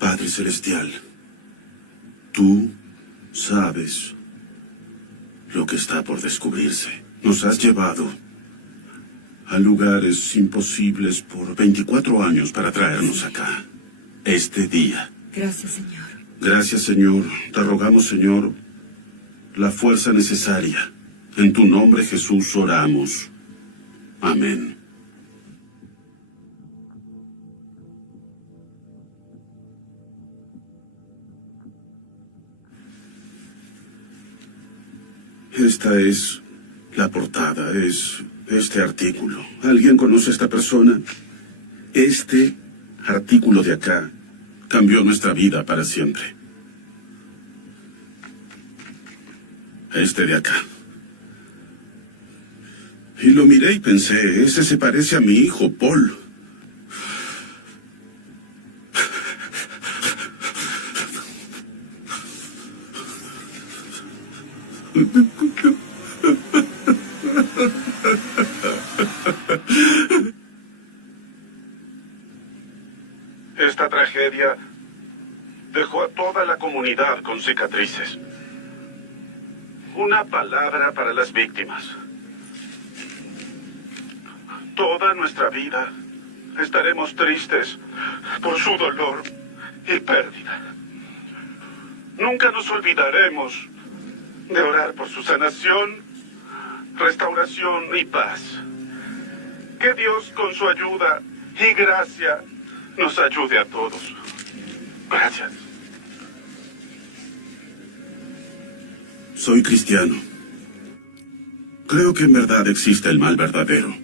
Padre Celestial, tú sabes lo que está por descubrirse. Nos has llevado a lugares imposibles por 24 años para traernos acá. Este día. Gracias, Señor. Gracias, Señor. Te rogamos, Señor, la fuerza necesaria. En tu nombre, Jesús, oramos. Amén. Esta es la portada, es este artículo. ¿Alguien conoce a esta persona? Este artículo de acá cambió nuestra vida para siempre. Este de acá. Y lo miré y pensé, ese se parece a mi hijo, Paul. Esta tragedia dejó a toda la comunidad con cicatrices. Una palabra para las víctimas. Toda nuestra vida estaremos tristes por su dolor y pérdida. Nunca nos olvidaremos de orar por su sanación, restauración y paz. Que Dios, con su ayuda y gracia, nos ayude a todos. Gracias. Soy cristiano. Creo que en verdad existe el mal verdadero.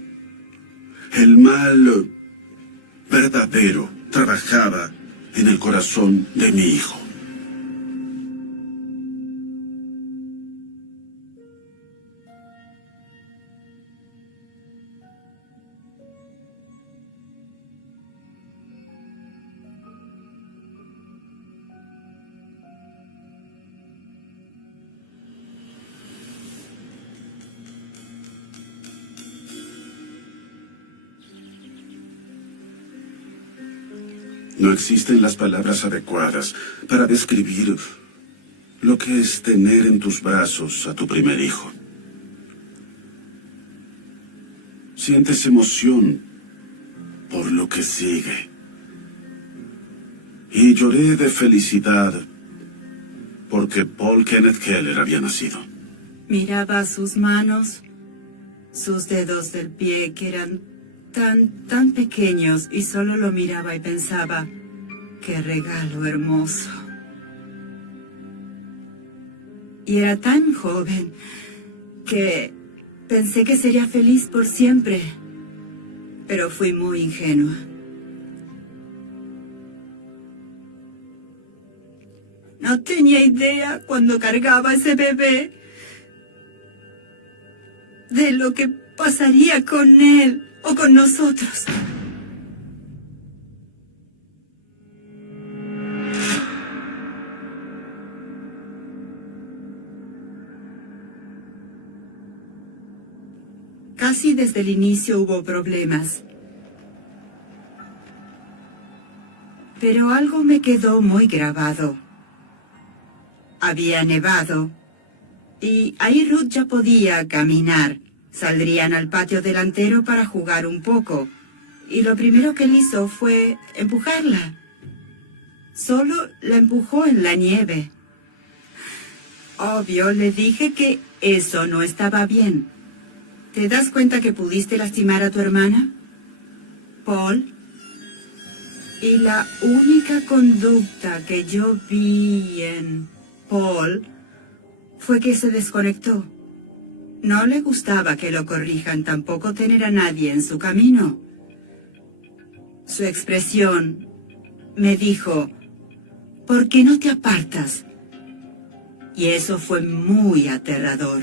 El mal verdadero trabajaba en el corazón de mi hijo. No existen las palabras adecuadas para describir lo que es tener en tus brazos a tu primer hijo. Sientes emoción por lo que sigue. Y lloré de felicidad porque Paul Kenneth Keller había nacido. Miraba sus manos, sus dedos del pie que eran tan pequeños, y solo lo miraba y pensaba, qué regalo hermoso. Y era tan joven que pensé que sería feliz por siempre, pero fui muy ingenua. No tenía idea cuando cargaba ese bebé de lo que pasaría con él o con nosotros. Casi desde el inicio hubo problemas. Pero algo me quedó muy grabado. Había nevado y ahí Ruth ya podía caminar. Saldrían al patio delantero para jugar un poco, y lo primero que él hizo fue empujarla. Solo la empujó en la nieve. Obvio, le dije que eso no estaba bien. ¿Te das cuenta que pudiste lastimar a tu hermana, Paul? Y la única conducta que yo vi en Paul fue que se desconectó. No le gustaba que lo corrijan, tampoco tener a nadie en su camino. Su expresión me dijo, ¿por qué no te apartas? Y eso fue muy aterrador.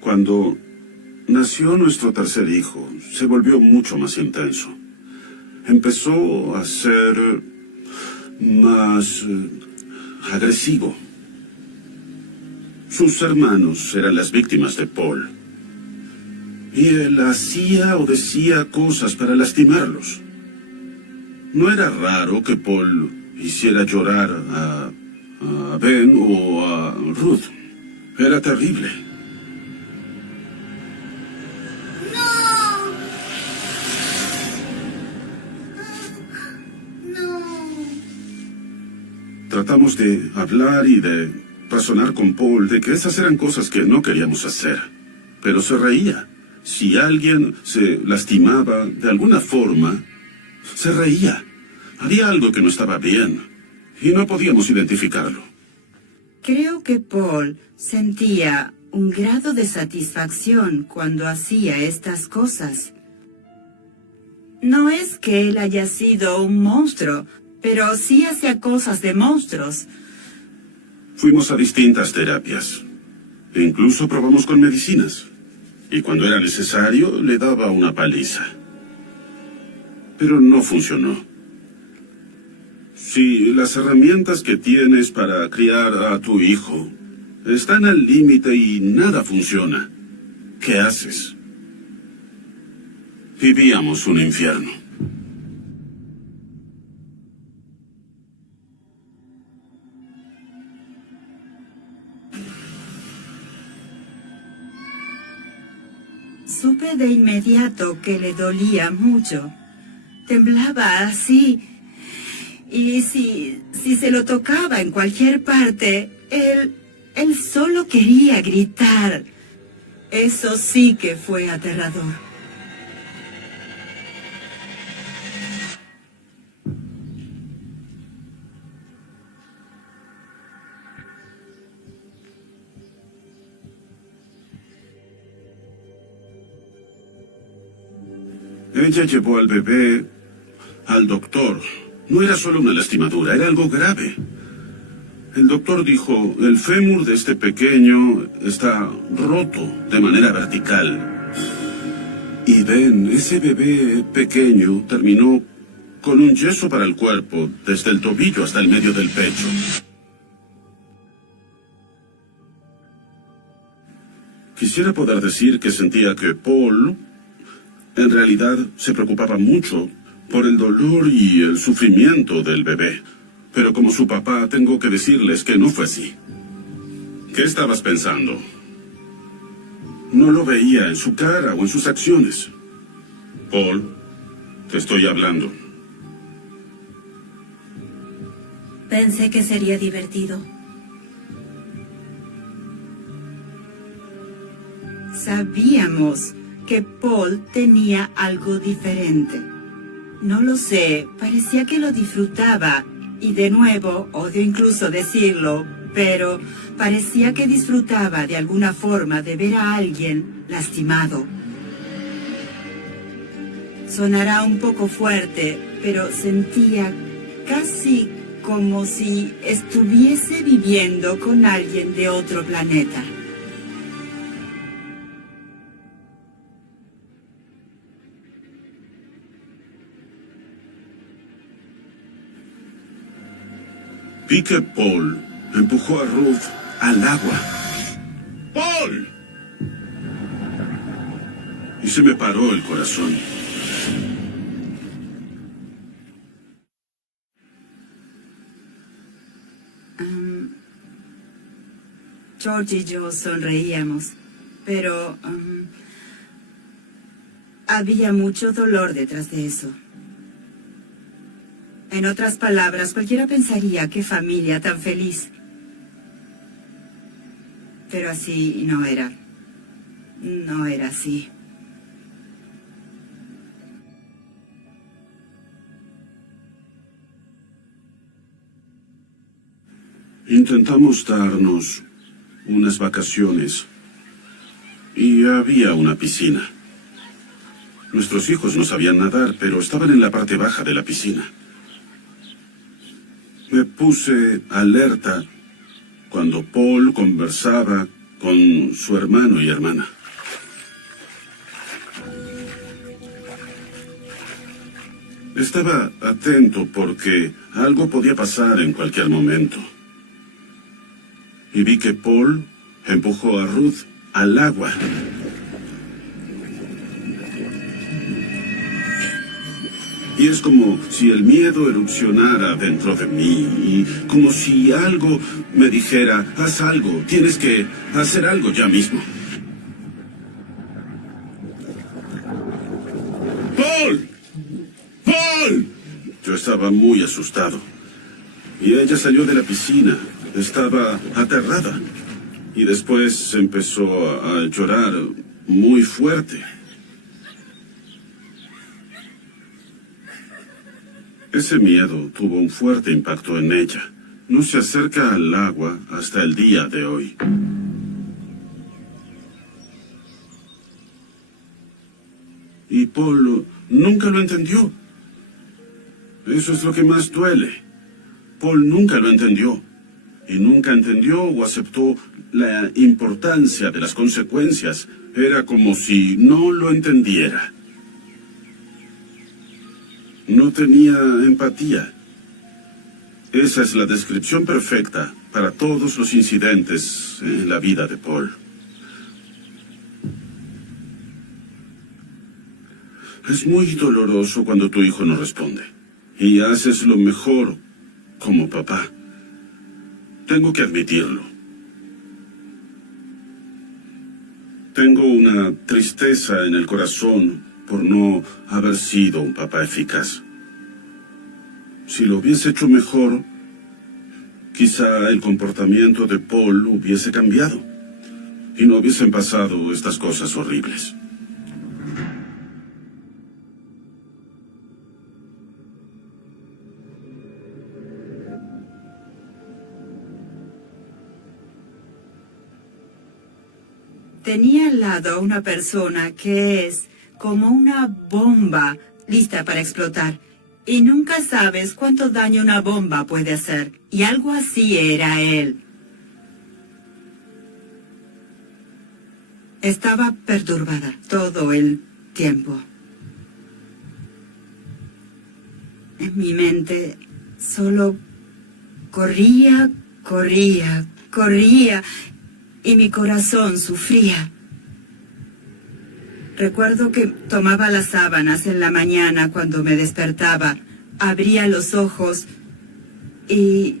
Cuando nació nuestro tercer hijo, se volvió mucho más intenso. Empezó a ser más agresivo. Sus hermanos eran las víctimas de Paul. y él hacía o decía cosas para lastimarlos. No era raro que Paul hiciera llorar a Ben o a Ruth. Era terrible. No. No. Tratamos de hablar y de razonar con Paul de que esas eran cosas que no queríamos hacer. Pero se reía. Si alguien se lastimaba de alguna forma, se reía. Había algo que no estaba bien y no podíamos identificarlo. Creo que Paul sentía un grado de satisfacción cuando hacía estas cosas. No es que él haya sido un monstruo, pero sí hacía cosas de monstruos. Fuimos a distintas terapias. E incluso probamos con medicinas. Y cuando era necesario, le daba una paliza. Pero no funcionó. Si las herramientas que tienes para criar a tu hijo están al límite y nada funciona, ¿qué haces? Vivíamos un infierno. Supe de inmediato que le dolía mucho. Temblaba así. Y si se lo tocaba en cualquier parte, él solo quería gritar. Eso sí que fue aterrador. Ella llevó al bebé al doctor. No era solo una lastimadura, era algo grave. El doctor dijo, el fémur de este pequeño está roto de manera vertical. Y ven, ese bebé pequeño terminó con un yeso para el cuerpo, desde el tobillo hasta el medio del pecho. Quisiera poder decir que sentía que Paul, en realidad, se preocupaba mucho por el dolor y el sufrimiento del bebé. Pero como su papá, tengo que decirles que no fue así. ¿Qué estabas pensando? No lo veía en su cara o en sus acciones. Paul, te estoy hablando. Pensé que sería divertido. Sabíamos que Paul tenía algo diferente. No lo sé, parecía que lo disfrutaba. Y de nuevo, odio incluso decirlo, pero parecía que disfrutaba de alguna forma de ver a alguien lastimado. Sonará un poco fuerte, pero sentía casi como si estuviese viviendo con alguien de otro planeta. Vi que Paul empujó a Ruth al agua. ¡Paul! Y se me paró el corazón. George y yo sonreíamos, pero había mucho dolor detrás de eso. En otras palabras, cualquiera pensaría qué familia tan feliz. Pero así no era. No era así. Intentamos darnos unas vacaciones y había una piscina. Nuestros hijos no sabían nadar, pero estaban en la parte baja de la piscina. Me puse alerta cuando Paul conversaba con su hermano y hermana. Estaba atento porque algo podía pasar en cualquier momento. Y vi que Paul empujó a Ruth al agua. Y es como si el miedo erupcionara dentro de mí, y como si algo me dijera, haz algo, tienes que hacer algo ya mismo. ¡Paul! ¡Paul! Yo estaba muy asustado. Y ella salió de la piscina. Estaba aterrada. Y después empezó a llorar muy fuerte. Ese miedo tuvo un fuerte impacto en ella. No se acerca al agua hasta el día de hoy. Y Paul nunca lo entendió. Eso es lo que más duele. Paul nunca lo entendió. Y nunca entendió o aceptó la importancia de las consecuencias. Era como si no lo entendiera. No tenía empatía. Esa es la descripción perfecta para todos los incidentes en la vida de Paul. Es muy doloroso cuando tu hijo no responde. Y haces lo mejor como papá. Tengo que admitirlo. Tengo una tristeza en el corazón por no haber sido un papá eficaz. Si lo hubiese hecho mejor, quizá el comportamiento de Paul hubiese cambiado y no hubiesen pasado estas cosas horribles. Tenía al lado a una persona que es como una bomba lista para explotar. Y nunca sabes cuánto daño una bomba puede hacer. Y algo así era él. Estaba perturbada todo el tiempo. En mi mente solo corría, corría, corría. Y mi corazón sufría. Recuerdo que tomaba las sábanas en la mañana cuando me despertaba, abría los ojos y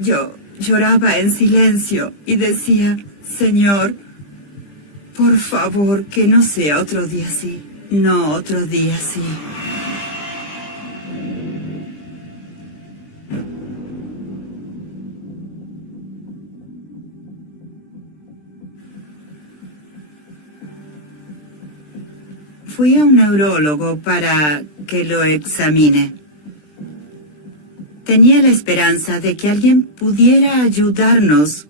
yo lloraba en silencio y decía, Señor, por favor, que no sea otro día así, no otro día así. Fui a un neurólogo para que lo examine. Tenía la esperanza de que alguien pudiera ayudarnos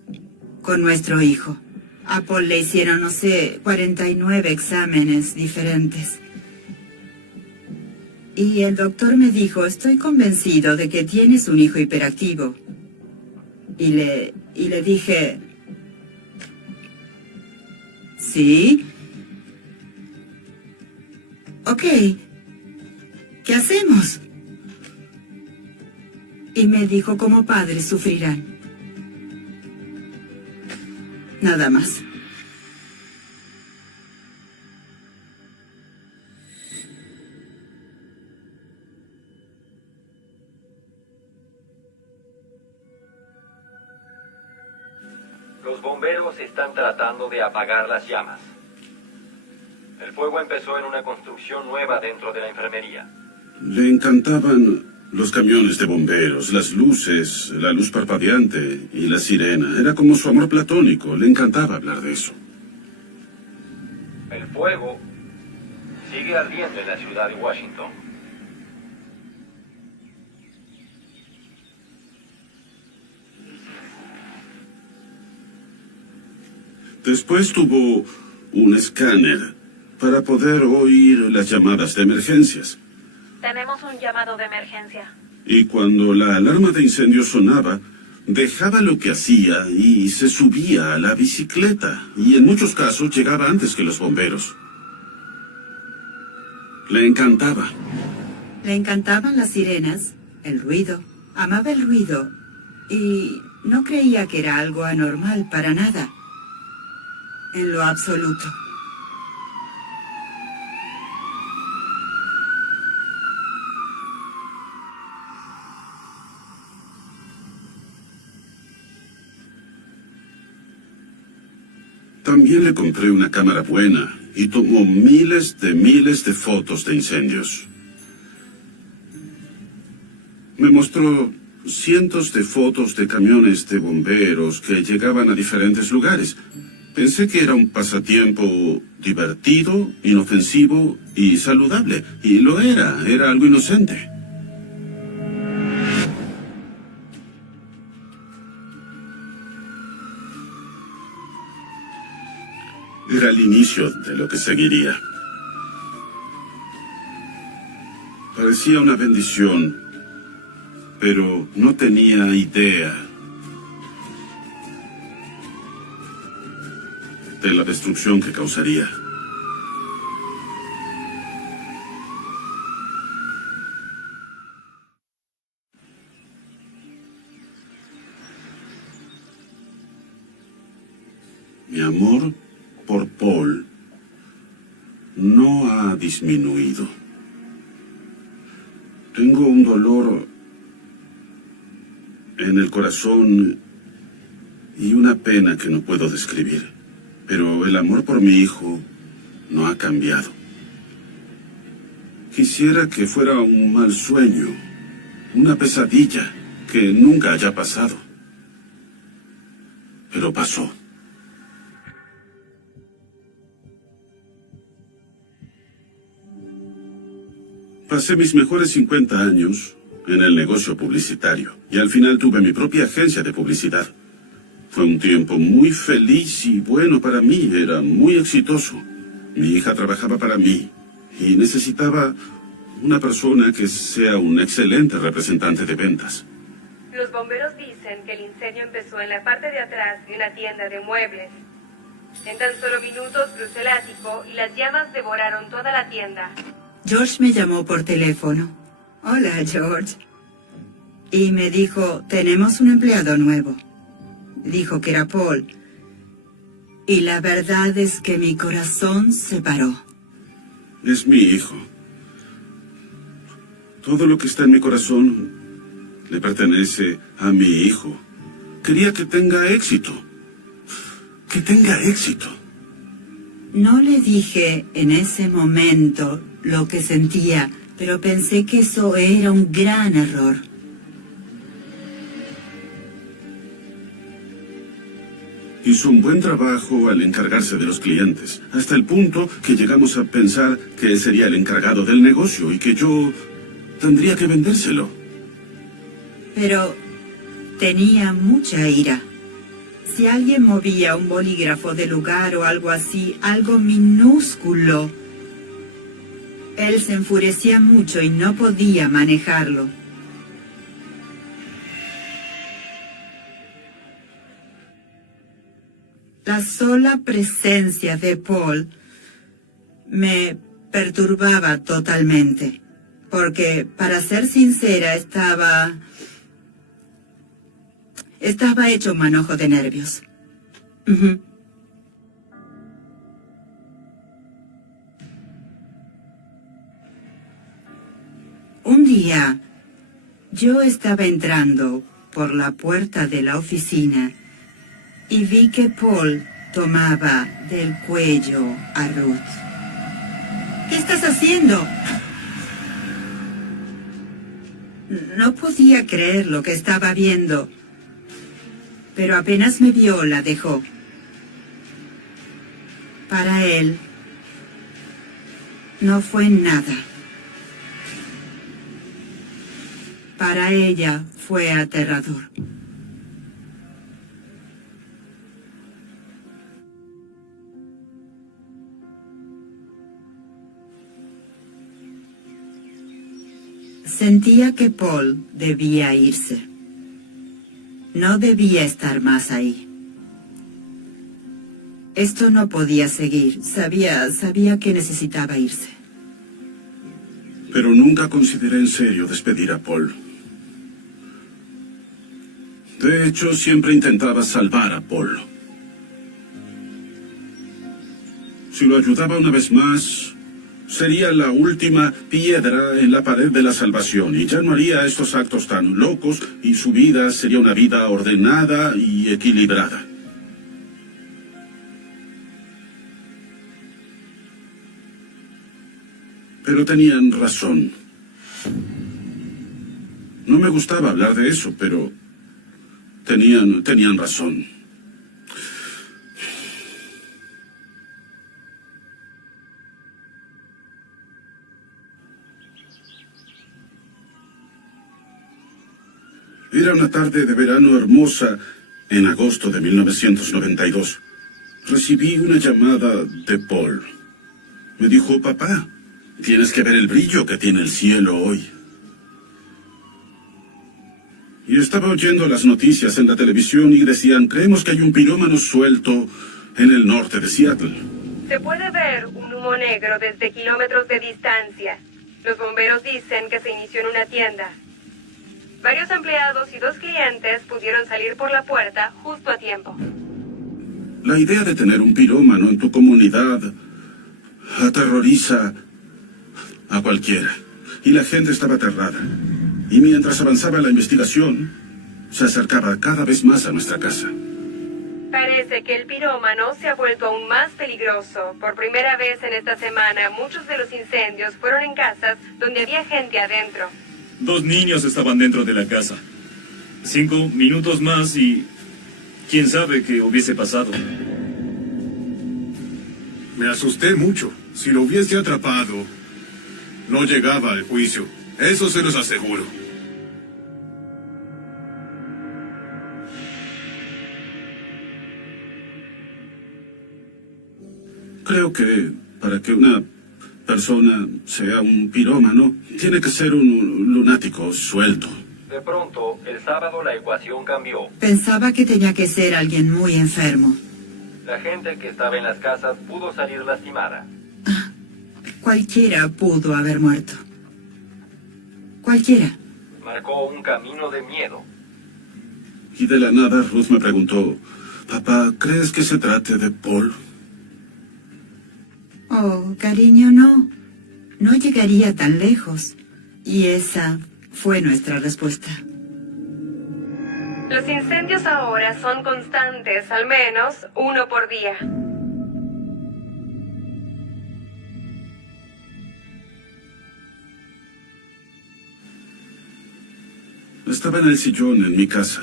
con nuestro hijo. A Paul le hicieron, 49 exámenes diferentes. Y el doctor me dijo, estoy convencido de que tienes un hijo hiperactivo. Y le dije, ¿sí? Ok, ¿qué hacemos? Y me dijo, como padres sufrirán. Nada más. Los bomberos están tratando de apagar las llamas. El fuego empezó en una construcción nueva dentro de la enfermería. Le encantaban los camiones de bomberos, las luces, la luz parpadeante y la sirena. Era como su amor platónico. Le encantaba hablar de eso. El fuego sigue ardiendo en la ciudad de Washington. Después tuvo un escáner para poder oír las llamadas de emergencias. Tenemos un llamado de emergencia. Y cuando la alarma de incendio sonaba, dejaba lo que hacía y se subía a la bicicleta. Y en muchos casos llegaba antes que los bomberos. Le encantaba. Le encantaban las sirenas, el ruido. Amaba el ruido. Y no creía que era algo anormal para nada. En lo absoluto. También le compré una cámara buena y tomó miles de fotos de incendios. Me mostró cientos de fotos de camiones de bomberos que llegaban a diferentes lugares. Pensé que era un pasatiempo divertido, inofensivo y saludable. Y lo era algo inocente. Era el inicio de lo que seguiría. Parecía una bendición, pero no tenía idea de la destrucción que causaría. Mi amor por Paul no ha disminuido. Tengo un dolor en el corazón y una pena que no puedo describir. Pero el amor por mi hijo no ha cambiado. Quisiera que fuera un mal sueño, una pesadilla que nunca haya pasado. Pero pasó. Pasé mis mejores 50 años en el negocio publicitario y al final tuve mi propia agencia de publicidad. Fue un tiempo muy feliz y bueno para mí, era muy exitoso. Mi hija trabajaba para mí y necesitaba una persona que sea un excelente representante de ventas. Los bomberos dicen que el incendio empezó en la parte de atrás de una tienda de muebles. En tan solo minutos cruzó el ático y las llamas devoraron toda la tienda. George me llamó por teléfono. Hola, George. Y me dijo, tenemos un empleado nuevo. Dijo que era Paul. Y la verdad es que mi corazón se paró. Es mi hijo. Todo lo que está en mi corazón le pertenece a mi hijo. Quería que tenga éxito. Que tenga éxito. No le dije en ese momento lo que sentía, pero pensé que eso era un gran error. Hizo un buen trabajo al encargarse de los clientes, hasta el punto que llegamos a pensar que él sería el encargado del negocio y que yo tendría que vendérselo. Pero tenía mucha ira. Si alguien movía un bolígrafo de lugar o algo así, algo minúsculo, él se enfurecía mucho y no podía manejarlo. La sola presencia de Paul me perturbaba totalmente, porque, para ser sincera, estaba hecho un manojo de nervios. Ujú. Un día, yo estaba entrando por la puerta de la oficina y vi que Paul tomaba del cuello a Ruth. ¿Qué estás haciendo? No podía creer lo que estaba viendo, pero apenas me vio, la dejó. Para él, no fue nada. Para ella fue aterrador. Sentía que Paul debía irse. No debía estar más ahí. Esto no podía seguir. Sabía que necesitaba irse. Pero nunca consideré en serio despedir a Paul. De hecho, siempre intentaba salvar a Paul. Si lo ayudaba una vez más, sería la última piedra en la pared de la salvación y ya no haría estos actos tan locos y su vida sería una vida ordenada y equilibrada. Pero tenían razón. No me gustaba hablar de eso, pero tenían razón. Era una tarde de verano hermosa en agosto de 1992. Recibí una llamada de Paul. Me dijo, papá, tienes que ver el brillo que tiene el cielo hoy. Y estaba oyendo las noticias en la televisión y decían, creemos que hay un pirómano suelto en el norte de Seattle. Se puede ver un humo negro desde kilómetros de distancia. Los bomberos dicen que se inició en una tienda. Varios empleados y 2 clientes pudieron salir por la puerta justo a tiempo. La idea de tener un pirómano en tu comunidad aterroriza a cualquiera. Y la gente estaba aterrada. Y mientras avanzaba la investigación, se acercaba cada vez más a nuestra casa. Parece que el pirómano se ha vuelto aún más peligroso. Por primera vez en esta semana, muchos de los incendios fueron en casas donde había gente adentro. 2 niños estaban dentro de la casa. 5 minutos más y quién sabe qué hubiese pasado. Me asusté mucho. Si lo hubiese atrapado, no llegaba al juicio. Eso se los aseguro. Creo que para que una persona sea un pirómano, tiene que ser un lunático suelto. De pronto, el sábado la ecuación cambió. Pensaba que tenía que ser alguien muy enfermo. La gente que estaba en las casas pudo salir lastimada. Cualquiera pudo haber muerto. Cualquiera. Marcó un camino de miedo. Y de la nada Ruth me preguntó, papá, ¿crees que se trate de Paul? Oh, cariño, no. No llegaría tan lejos. Y esa fue nuestra respuesta. Los incendios ahora son constantes, al menos uno por día. Estaba en el sillón en mi casa,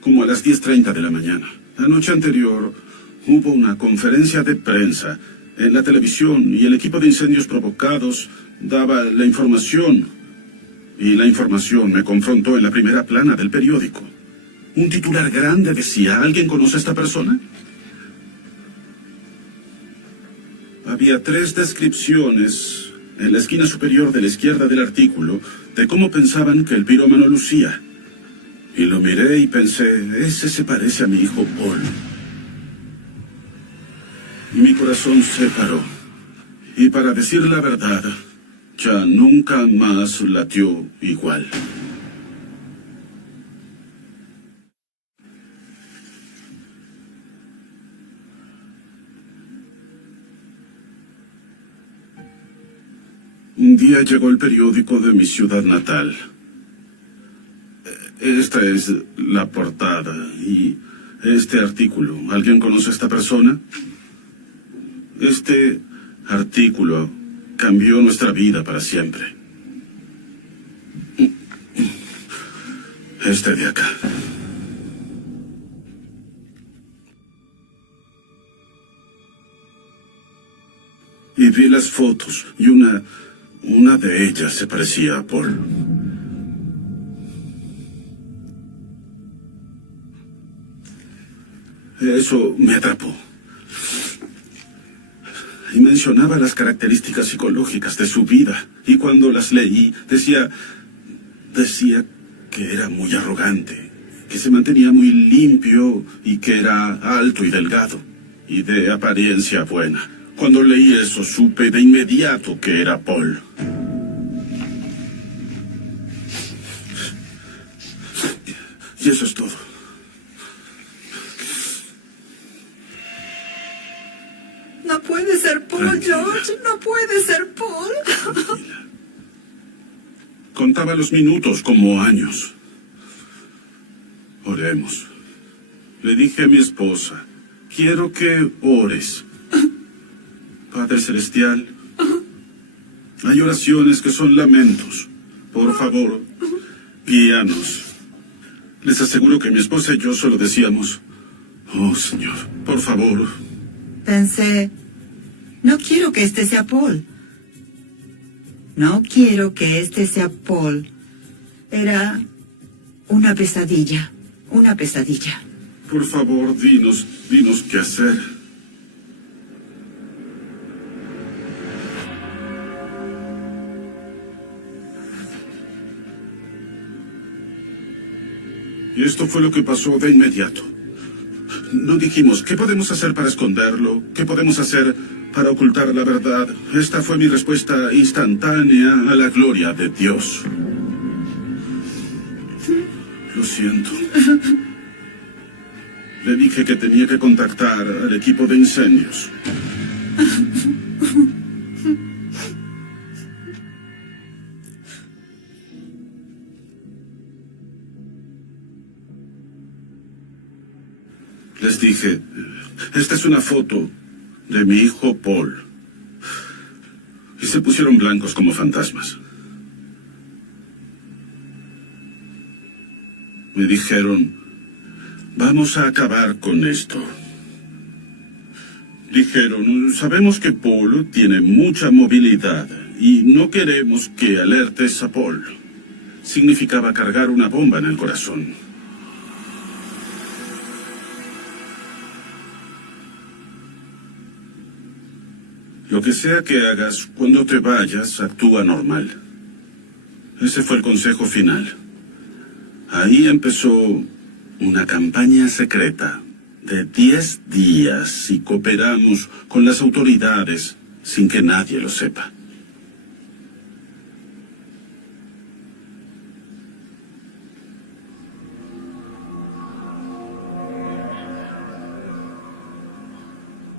como a las 10:30 de la mañana. La noche anterior hubo una conferencia de prensa en la televisión y el equipo de incendios provocados daba la información. Y la información me confrontó en la primera plana del periódico. Un titular grande decía, ¿alguien conoce a esta persona? Había 3 descripciones en la esquina superior de la izquierda del artículo de cómo pensaban que el pirómano lucía. Y lo miré y pensé, ese se parece a mi hijo Paul. Y mi corazón se paró. Y para decir la verdad, ya nunca más latió igual. Un día llegó el periódico de mi ciudad natal. Esta es la portada y este artículo. ¿Alguien conoce a esta persona? Este artículo cambió nuestra vida para siempre. Este de acá. Y vi las fotos y una de ellas se parecía a Paul. Eso me atrapó. Y mencionaba las características psicológicas de su vida. Y cuando las leí, decía que era muy arrogante, que se mantenía muy limpio y que era alto y delgado y de apariencia buena. Cuando leí eso, supe de inmediato que era Paul. Y eso es todo. No puede ser Paul, Tranquila. George. No puede ser Paul. Tranquila. Contaba los minutos como años. Oremos. Le dije a mi esposa, quiero que ores. Padre Celestial, Hay oraciones que son lamentos. Por favor, guíanos. Les aseguro que mi esposa y yo solo decíamos, oh, Señor, por favor. Pensé, no quiero que este sea Paul. No quiero que este sea Paul. Era una pesadilla, una pesadilla. Por favor, dinos qué hacer. Y esto fue lo que pasó de inmediato. No dijimos, ¿qué podemos hacer para esconderlo? ¿Qué podemos hacer para ocultar la verdad? Esta fue mi respuesta instantánea a la gloria de Dios. Lo siento. Le dije que tenía que contactar al equipo de incendios. Les dije, esta es una foto de mi hijo Paul. Y se pusieron blancos como fantasmas. Me dijeron, vamos a acabar con esto. Dijeron, sabemos que Paul tiene mucha movilidad y no queremos que alertes a Paul. Significaba cargar una bomba en el corazón. Lo que sea que hagas, cuando te vayas, actúa normal. Ese fue el consejo final. Ahí empezó una campaña secreta de 10 días y cooperamos con las autoridades sin que nadie lo sepa.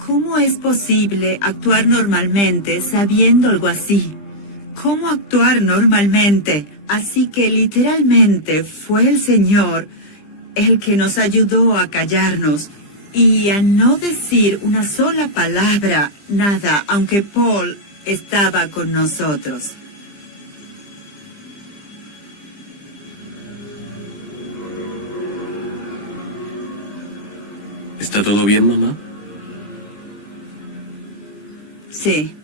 ¿Cómo es posible actuar normalmente sabiendo algo así? ¿Cómo actuar normalmente? Así que literalmente fue el Señor el que nos ayudó a callarnos y a no decir una sola palabra, nada, aunque Paul estaba con nosotros. ¿Está todo bien, mamá? Sí.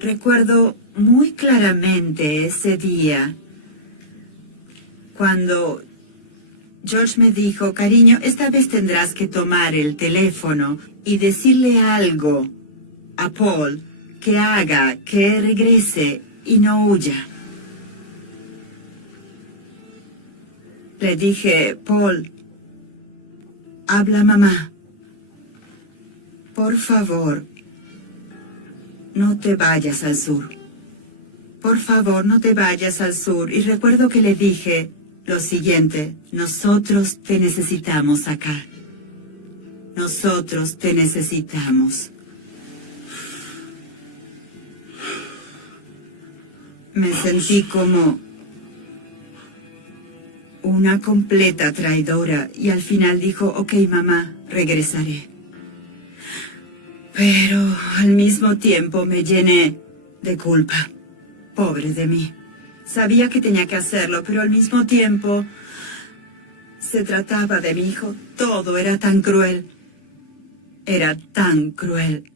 Recuerdo muy claramente ese día cuando George me dijo, cariño, esta vez tendrás que tomar el teléfono y decirle algo a Paul que haga, que regrese y no huya. Le dije, Paul, habla mamá. Por favor, no te vayas al sur. Por favor, no te vayas al sur. Y recuerdo que le dije lo siguiente, nosotros te necesitamos acá. Nosotros te necesitamos. Me sentí como una completa traidora y al final dijo, ok, mamá, regresaré. Pero al mismo tiempo me llené de culpa. Pobre de mí. Sabía que tenía que hacerlo, pero al mismo tiempo se trataba de mi hijo. Todo era tan cruel. Era tan cruel.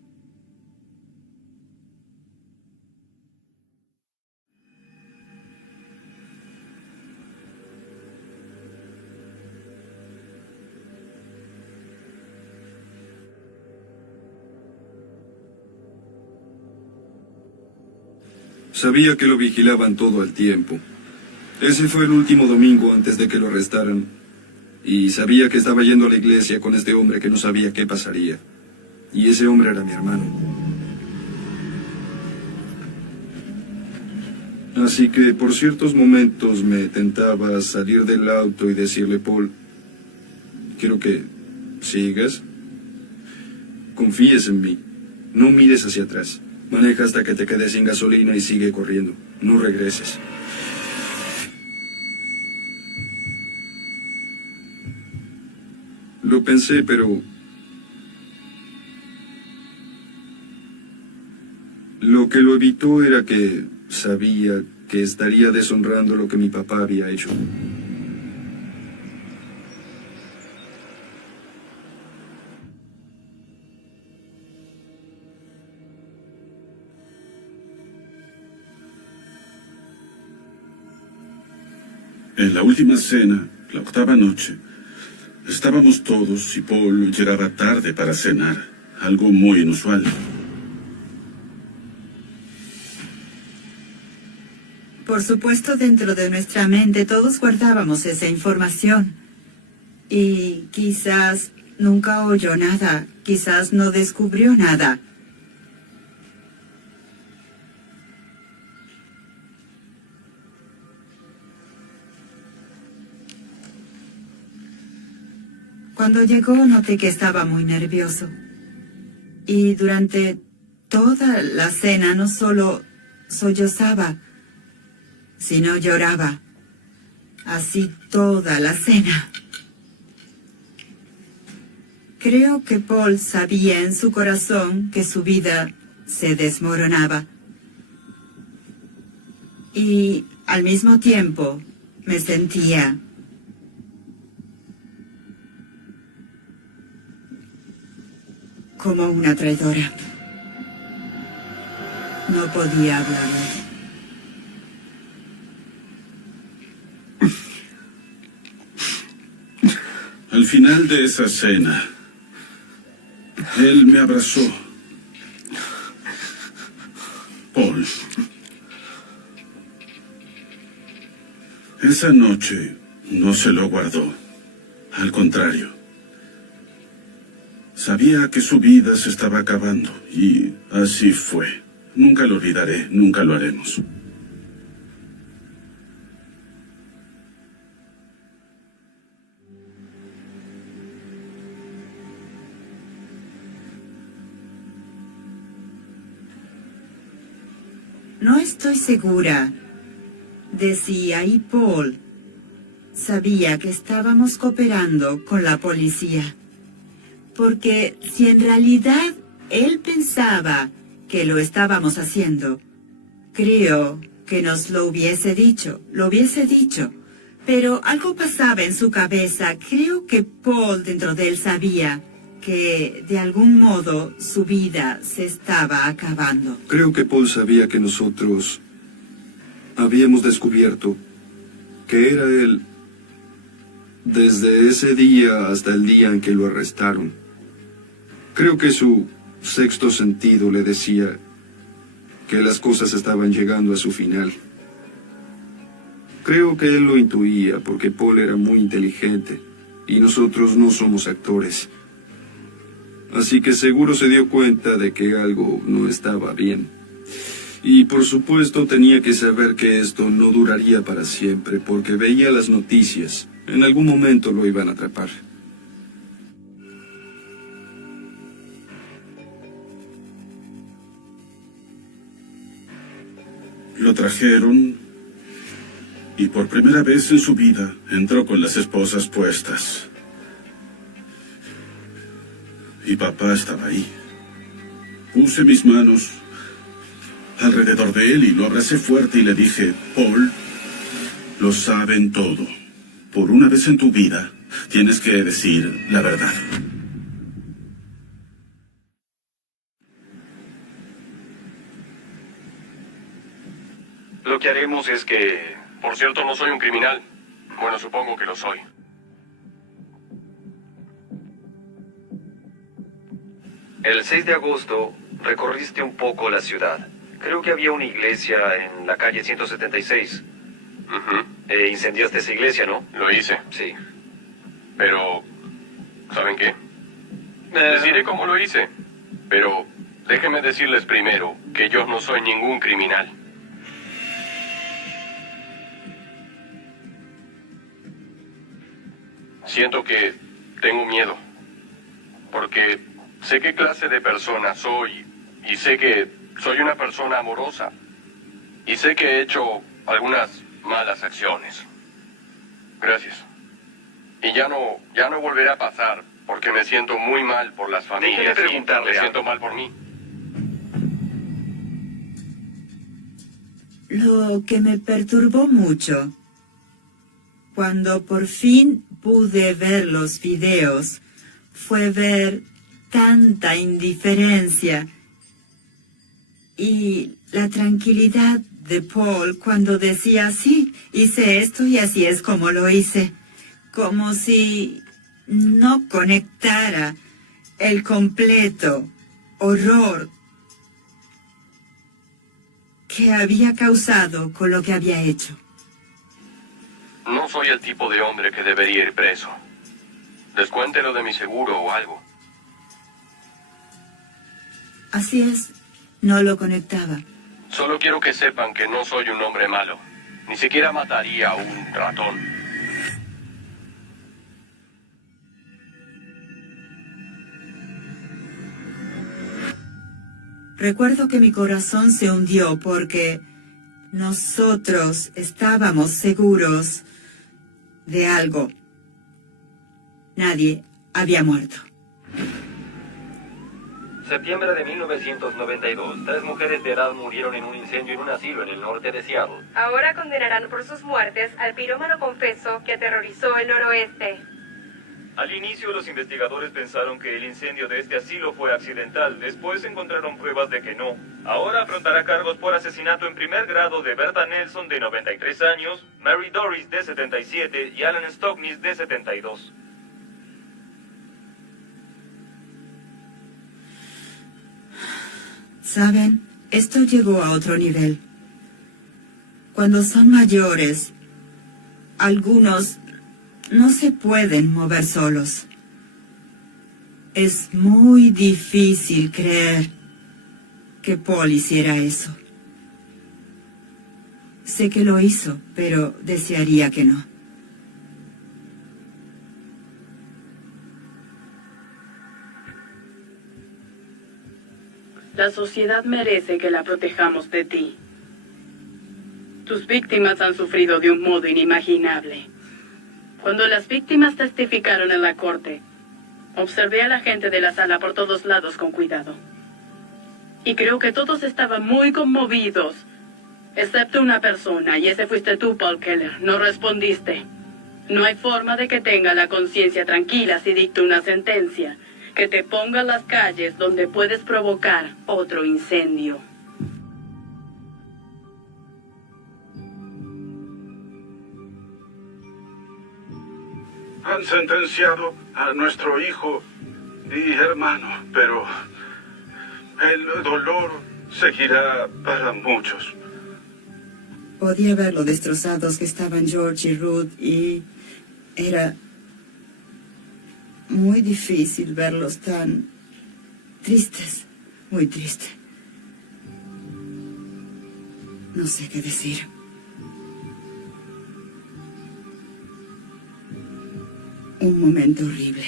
Sabía que lo vigilaban todo el tiempo. Ese fue el último domingo antes de que lo arrestaran. Y sabía que estaba yendo a la iglesia con este hombre que no sabía qué pasaría. Y ese hombre era mi hermano. Así que por ciertos momentos me tentaba salir del auto y decirle, Paul, quiero que sigas. Confíes en mí. No mires hacia atrás. Maneja hasta que te quedes sin gasolina y sigue corriendo. No regreses. Lo pensé, pero... Lo que lo evitó era que sabía que estaría deshonrando lo que mi papá había hecho. En la última cena, la octava noche, estábamos todos y Paul llegaba tarde para cenar, algo muy inusual. Por supuesto, dentro de nuestra mente todos guardábamos esa información. Y quizás nunca oyó nada, quizás no descubrió nada. Cuando llegó noté que estaba muy nervioso. Y durante toda la cena no solo sollozaba, sino lloraba. Así toda la cena. Creo que Paul sabía en su corazón que su vida se desmoronaba. Y al mismo tiempo me sentía como una traidora. No podía hablar. Al final de esa cena, él me abrazó. Paul. Esa noche no se lo guardó. Al contrario. Sabía que su vida se estaba acabando y así fue. Nunca lo olvidaré, nunca lo haremos. No estoy segura de si ahí Paul sabía que estábamos cooperando con la policía. Porque si en realidad él pensaba que lo estábamos haciendo, creo que nos lo hubiese dicho, Pero algo pasaba en su cabeza. Creo que Paul dentro de él sabía que de algún modo su vida se estaba acabando. Creo que Paul sabía que nosotros habíamos descubierto que era él desde ese día hasta el día en que lo arrestaron. Creo que su sexto sentido le decía que las cosas estaban llegando a su final. Creo que él lo intuía porque Paul era muy inteligente y nosotros no somos actores. Así que seguro se dio cuenta de que algo no estaba bien. Y por supuesto tenía que saber que esto no duraría para siempre porque veía las noticias. En algún momento lo iban a atrapar. Lo trajeron y por primera vez en su vida entró con las esposas puestas. Y papá estaba ahí. Puse mis manos alrededor de él y lo abracé fuerte y le dije, Paul, lo saben todo. Por una vez en tu vida tienes que decir la verdad. Lo que haremos es que... Por cierto, no soy un criminal. Bueno, supongo que lo soy. El 6 de agosto recorriste un poco la ciudad. Creo que había una iglesia en la calle 176. Incendiaste esa iglesia, ¿no? Lo hice. Sí. Pero... ¿saben qué? Les diré cómo lo hice. Pero déjenme decirles primero que yo no soy ningún criminal. Siento que tengo miedo. Porque sé qué clase de persona soy y sé que soy una persona amorosa. Y sé que he hecho algunas malas acciones. Gracias. Y ya no volverá a pasar, porque me siento muy mal por las familias. Déjeme preguntarle Me algo. siento mal por mí. Lo que me perturbó mucho, cuando por fin pude ver los videos, fue ver tanta indiferencia y la tranquilidad de Paul cuando decía, sí, hice esto y así es como lo hice. Como si no conectara el completo horror que había causado con lo que había hecho. No soy el tipo de hombre que debería ir preso. Descuéntelo de mi seguro o algo. Así es, no lo conectaba. Solo quiero que sepan que no soy un hombre malo. Ni siquiera mataría a un ratón. Recuerdo que mi corazón se hundió porque nosotros estábamos seguros de algo. Nadie había muerto. Septiembre de 1992. 3 mujeres de edad murieron en un incendio en un asilo en el norte de Seattle. Ahora condenarán por sus muertes al pirómano confeso que aterrorizó el noroeste. Al inicio, los investigadores pensaron que el incendio de este asilo fue accidental. Después encontraron pruebas de que no. Ahora afrontará cargos por asesinato en primer grado de Berta Nelson, de 93 años, Mary Doris, de 77, y Alan Stocknis, de 72. ¿Saben? Esto llegó a otro nivel. Cuando son mayores, algunos no se pueden mover solos. Es muy difícil creer que Paul hiciera eso. Sé que lo hizo, pero desearía que no. La sociedad merece que la protejamos de ti. Tus víctimas han sufrido de un modo inimaginable. Cuando las víctimas testificaron en la corte, observé a la gente de la sala por todos lados con cuidado. Y creo que todos estaban muy conmovidos, excepto una persona, y ese fuiste tú, Paul Keller. No respondiste. No hay forma de que tenga la conciencia tranquila si dicta una sentencia que te ponga en las calles donde puedes provocar otro incendio. Han sentenciado a nuestro hijo y hermano, pero el dolor seguirá para muchos. Podía ver lo destrozados que estaban George y Ruth y era muy difícil verlos tan tristes, muy tristes. No sé qué decir. Un momento horrible.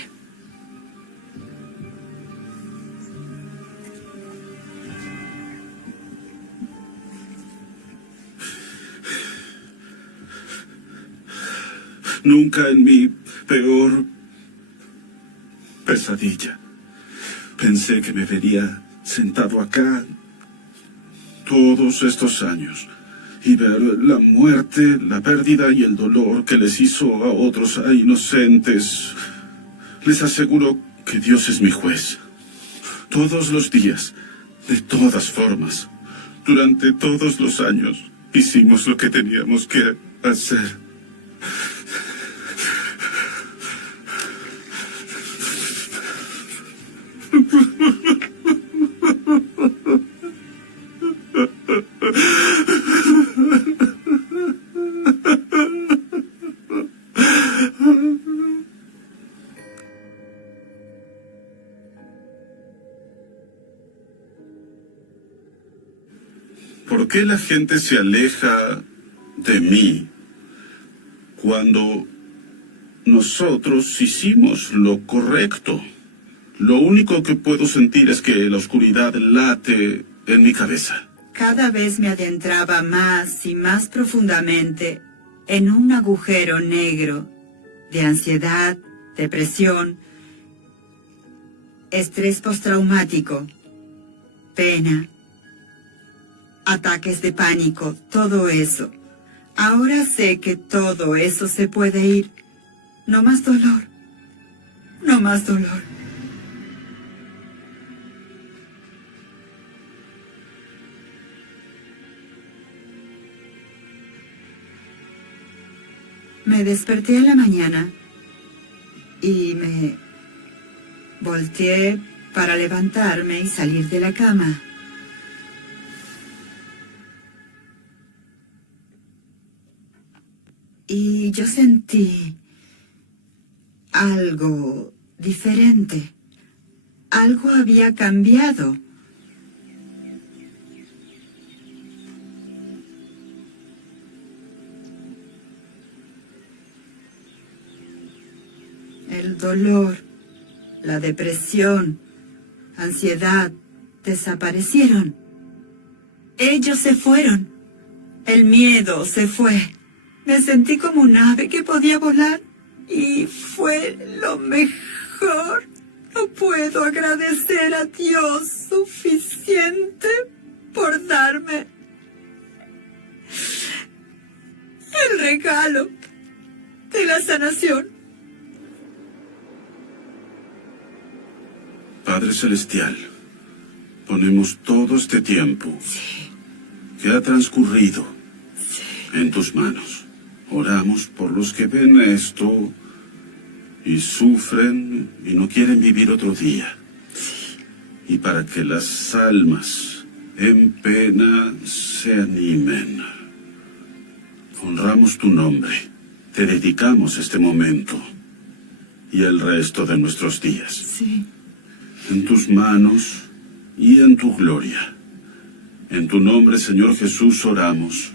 Nunca en mi peor pesadilla pensé que me vería sentado acá todos estos años y ver la muerte, la pérdida y el dolor que les hizo a otros inocentes. Les aseguro que Dios es mi juez. Todos los días, de todas formas, durante todos los años, hicimos lo que teníamos que hacer. ¿Por qué la gente se aleja de mí cuando nosotros hicimos lo correcto? Lo único que puedo sentir es que la oscuridad late en mi cabeza. Cada vez me adentraba más y más profundamente en un agujero negro de ansiedad, depresión, estrés postraumático, pena, ataques de pánico, todo eso. Ahora sé que todo eso se puede ir. No más dolor. No más dolor. Me desperté a la mañana y me volteé para levantarme y salir de la cama. Y yo sentí algo diferente. Algo había cambiado. El dolor, la depresión, ansiedad, desaparecieron. Ellos se fueron. El miedo se fue. Me sentí como un ave que podía volar y fue lo mejor. No puedo agradecer a Dios suficiente por darme el regalo de la sanación. Padre Celestial, ponemos todo este tiempo que ha transcurrido en tus manos. Oramos por los que ven esto y sufren y no quieren vivir otro día. Y para que las almas en pena se animen. Honramos tu nombre. Te dedicamos este momento y el resto de nuestros días. Sí. En tus manos y en tu gloria. En tu nombre, Señor Jesús, oramos.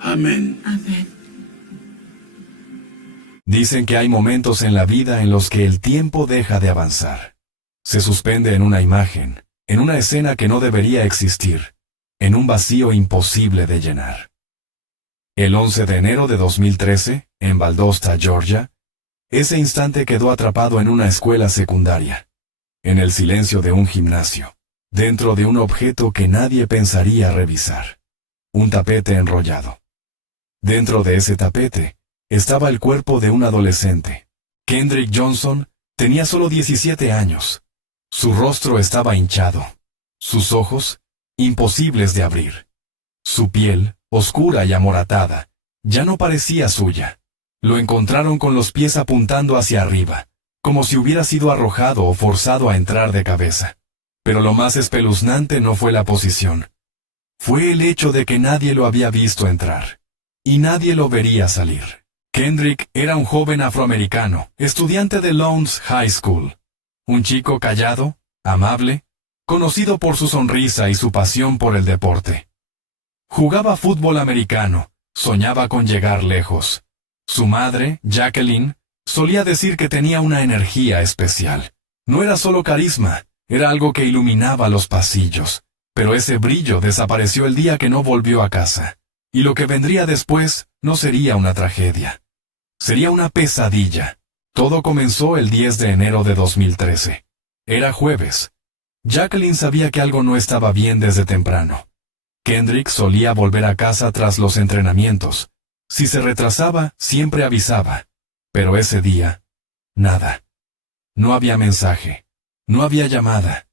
Amén. Amén. Dicen que hay momentos en la vida en los que el tiempo deja de avanzar. Se suspende en una imagen, en una escena que no debería existir, en un vacío imposible de llenar. El 11 de enero de 2013, en Valdosta, Georgia, ese instante quedó atrapado en una escuela secundaria, en el silencio de un gimnasio, dentro de un objeto que nadie pensaría revisar. Un tapete enrollado. Dentro de ese tapete estaba el cuerpo de un adolescente. Kendrick Johnson tenía solo 17 años. Su rostro estaba hinchado. Sus ojos, imposibles de abrir. Su piel, oscura y amoratada, ya no parecía suya. Lo encontraron con los pies apuntando hacia arriba, como si hubiera sido arrojado o forzado a entrar de cabeza. Pero lo más espeluznante no fue la posición. Fue el hecho de que nadie lo había visto entrar. Y nadie lo vería salir. Kendrick era un joven afroamericano, estudiante de Lowndes High School. Un chico callado, amable, conocido por su sonrisa y su pasión por el deporte. Jugaba fútbol americano, soñaba con llegar lejos. Su madre, Jacqueline, solía decir que tenía una energía especial. No era solo carisma, era algo que iluminaba los pasillos. Pero ese brillo desapareció el día que no volvió a casa. Y lo que vendría después no sería una tragedia. Sería una pesadilla. Todo comenzó el 10 de enero de 2013. Era jueves. Jacqueline sabía que algo no estaba bien desde temprano. Kendrick solía volver a casa tras los entrenamientos. Si se retrasaba, siempre avisaba. Pero ese día, nada. No había mensaje. No había llamada.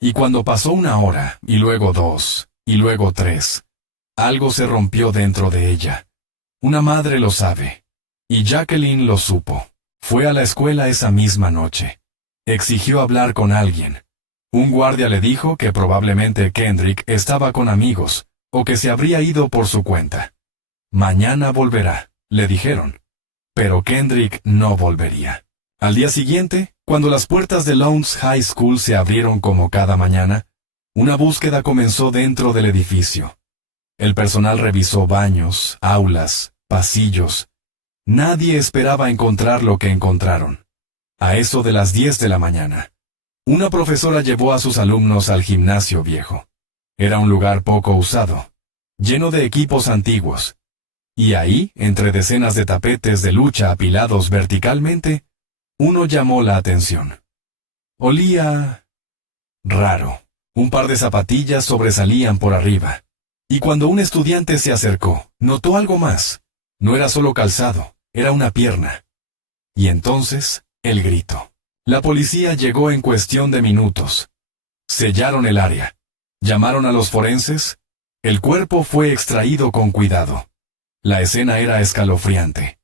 Y cuando pasó 1 hora, y luego 2, y luego 3, algo se rompió dentro de ella. Una madre lo sabe. Y Jacqueline lo supo. Fue a la escuela esa misma noche. Exigió hablar con alguien. Un guardia le dijo que probablemente Kendrick estaba con amigos, o que se habría ido por su cuenta. Mañana volverá, le dijeron. Pero Kendrick no volvería. Al día siguiente, cuando las puertas de Lowndes High School se abrieron como cada mañana, una búsqueda comenzó dentro del edificio. El personal revisó baños, aulas, pasillos. Nadie esperaba encontrar lo que encontraron. A eso de las 10 de la mañana, una profesora llevó a sus alumnos al gimnasio viejo. Era un lugar poco usado, lleno de equipos antiguos. Y ahí, entre decenas de tapetes de lucha apilados verticalmente, uno llamó la atención. Olía raro. Un par de zapatillas sobresalían por arriba. Y cuando un estudiante se acercó, notó algo más. No era solo calzado, era una pierna. Y entonces, el grito. La policía llegó en cuestión de minutos. Sellaron el área. Llamaron a los forenses. El cuerpo fue extraído con cuidado. La escena era escalofriante.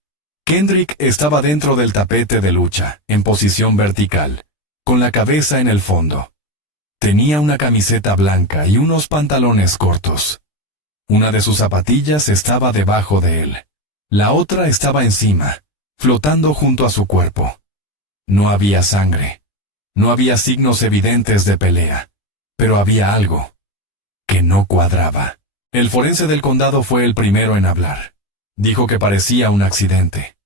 Kendrick estaba dentro del tapete de lucha, en posición vertical, con la cabeza en el fondo. Tenía una camiseta blanca y unos pantalones cortos. Una de sus zapatillas estaba debajo de él. La otra estaba encima, flotando junto a su cuerpo. No había sangre. No había signos evidentes de pelea. Pero había algo que no cuadraba. El forense del condado fue el primero en hablar. Dijo que parecía un accidente.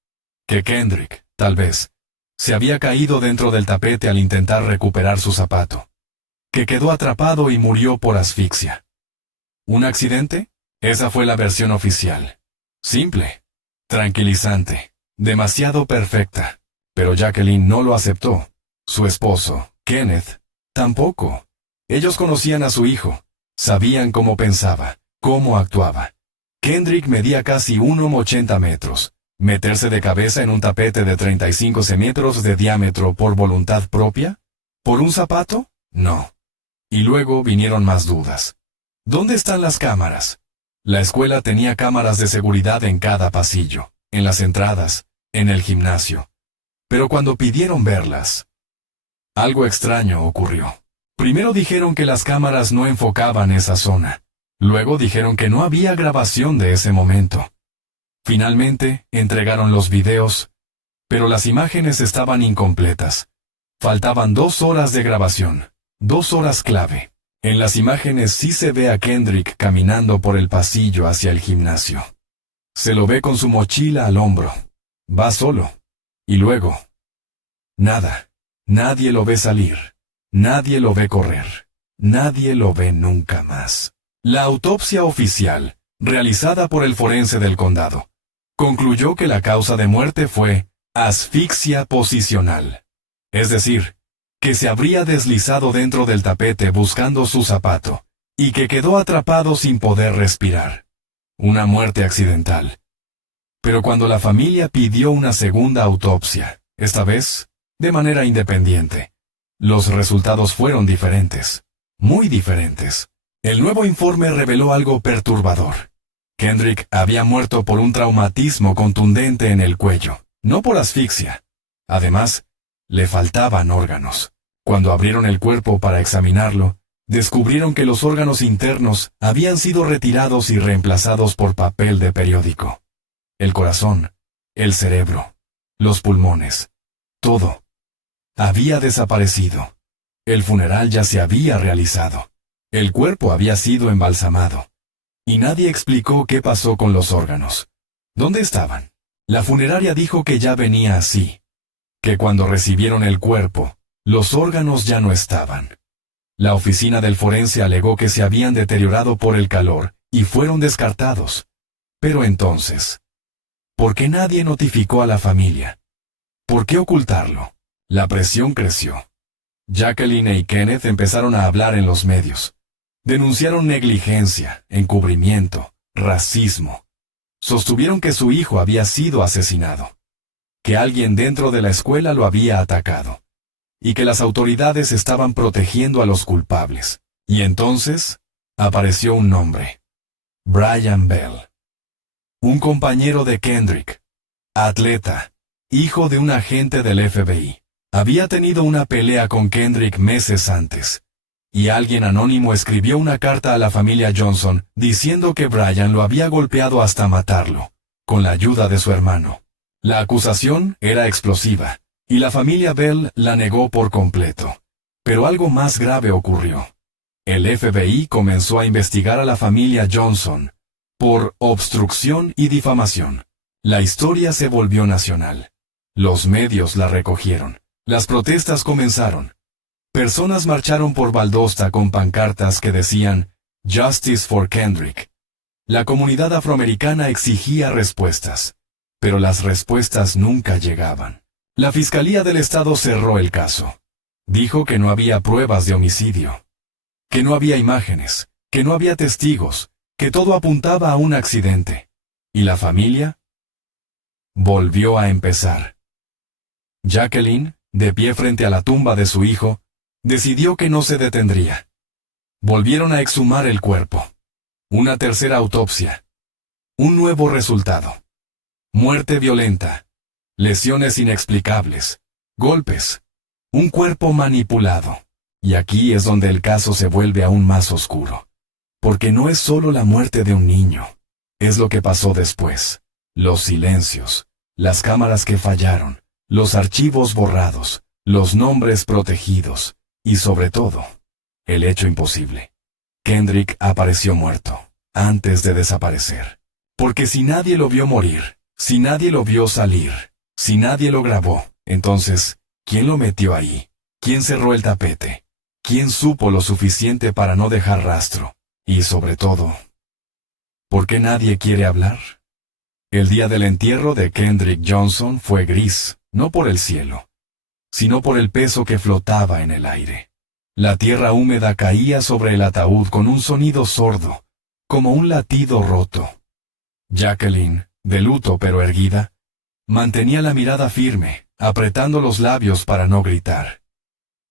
Que Kendrick, tal vez, se había caído dentro del tapete al intentar recuperar su zapato. Que quedó atrapado y murió por asfixia. ¿Un accidente? Esa fue la versión oficial. Simple, tranquilizante, demasiado perfecta. Pero Jacqueline no lo aceptó. Su esposo, Kenneth, tampoco. Ellos conocían a su hijo, sabían cómo pensaba, cómo actuaba. Kendrick medía casi 1,80 metros. ¿Meterse de cabeza en un tapete de 35 centímetros de diámetro por voluntad propia? ¿Por un zapato? No. Y luego vinieron más dudas. ¿Dónde están las cámaras? La escuela tenía cámaras de seguridad en cada pasillo, en las entradas, en el gimnasio. Pero cuando pidieron verlas, algo extraño ocurrió. Primero dijeron que las cámaras no enfocaban esa zona. Luego dijeron que no había grabación de ese momento. Finalmente, entregaron los videos, pero las imágenes estaban incompletas. Faltaban 2 horas de grabación, 2 horas clave. En las imágenes sí se ve a Kendrick caminando por el pasillo hacia el gimnasio. Se lo ve con su mochila al hombro. Va solo. Y luego, nada. Nadie lo ve salir. Nadie lo ve correr. Nadie lo ve nunca más. La autopsia oficial, realizada por el forense del condado, concluyó que la causa de muerte fue asfixia posicional. Es decir, que se habría deslizado dentro del tapete buscando su zapato, y que quedó atrapado sin poder respirar. Una muerte accidental. Pero cuando la familia pidió una segunda autopsia, esta vez, de manera independiente, los resultados fueron diferentes. Muy diferentes. El nuevo informe reveló algo perturbador. Kendrick había muerto por un traumatismo contundente en el cuello, no por asfixia. Además, le faltaban órganos. Cuando abrieron el cuerpo para examinarlo, descubrieron que los órganos internos habían sido retirados y reemplazados por papel de periódico. El corazón, el cerebro, los pulmones, todo había desaparecido. El funeral ya se había realizado. El cuerpo había sido embalsamado. Y nadie explicó qué pasó con los órganos. ¿Dónde estaban? La funeraria dijo que ya venía así. Que cuando recibieron el cuerpo, los órganos ya no estaban. La oficina del forense alegó que se habían deteriorado por el calor y fueron descartados. Pero entonces, ¿por qué nadie notificó a la familia? ¿Por qué ocultarlo? La presión creció. Jacqueline y Kenneth empezaron a hablar en los medios. Denunciaron negligencia, encubrimiento, racismo. Sostuvieron que su hijo había sido asesinado. Que alguien dentro de la escuela lo había atacado. Y que las autoridades estaban protegiendo a los culpables. Y entonces, apareció un nombre. Brian Bell. Un compañero de Kendrick. Atleta. Hijo de un agente del FBI. Había tenido una pelea con Kendrick meses antes. Y alguien anónimo escribió una carta a la familia Johnson diciendo que Brian lo había golpeado hasta matarlo, con la ayuda de su hermano. La acusación era explosiva, y la familia Bell la negó por completo. Pero algo más grave ocurrió. El FBI comenzó a investigar a la familia Johnson por obstrucción y difamación. La historia se volvió nacional. Los medios la recogieron. Las protestas comenzaron. Personas marcharon por Valdosta con pancartas que decían, Justice for Kendrick. La comunidad afroamericana exigía respuestas, pero las respuestas nunca llegaban. La Fiscalía del Estado cerró el caso. Dijo que no había pruebas de homicidio, que no había imágenes, que no había testigos, que todo apuntaba a un accidente. ¿Y la familia? Volvió a empezar. Jacqueline, de pie frente a la tumba de su hijo, decidió que no se detendría. Volvieron a exhumar el cuerpo. Una tercera autopsia. Un nuevo resultado. Muerte violenta. Lesiones inexplicables. Golpes. Un cuerpo manipulado. Y aquí es donde el caso se vuelve aún más oscuro. Porque no es solo la muerte de un niño. Es lo que pasó después. Los silencios. Las cámaras que fallaron. Los archivos borrados. Los nombres protegidos. Y sobre todo, el hecho imposible. Kendrick apareció muerto, antes de desaparecer. Porque si nadie lo vio morir, si nadie lo vio salir, si nadie lo grabó, entonces, ¿quién lo metió ahí? ¿Quién cerró el tapete? ¿Quién supo lo suficiente para no dejar rastro? Y sobre todo, ¿por qué nadie quiere hablar? El día del entierro de Kendrick Johnson fue gris, no por el cielo, sino por el peso que flotaba en el aire. La tierra húmeda caía sobre el ataúd con un sonido sordo, como un latido roto. Jacqueline, de luto pero erguida, mantenía la mirada firme, apretando los labios para no gritar.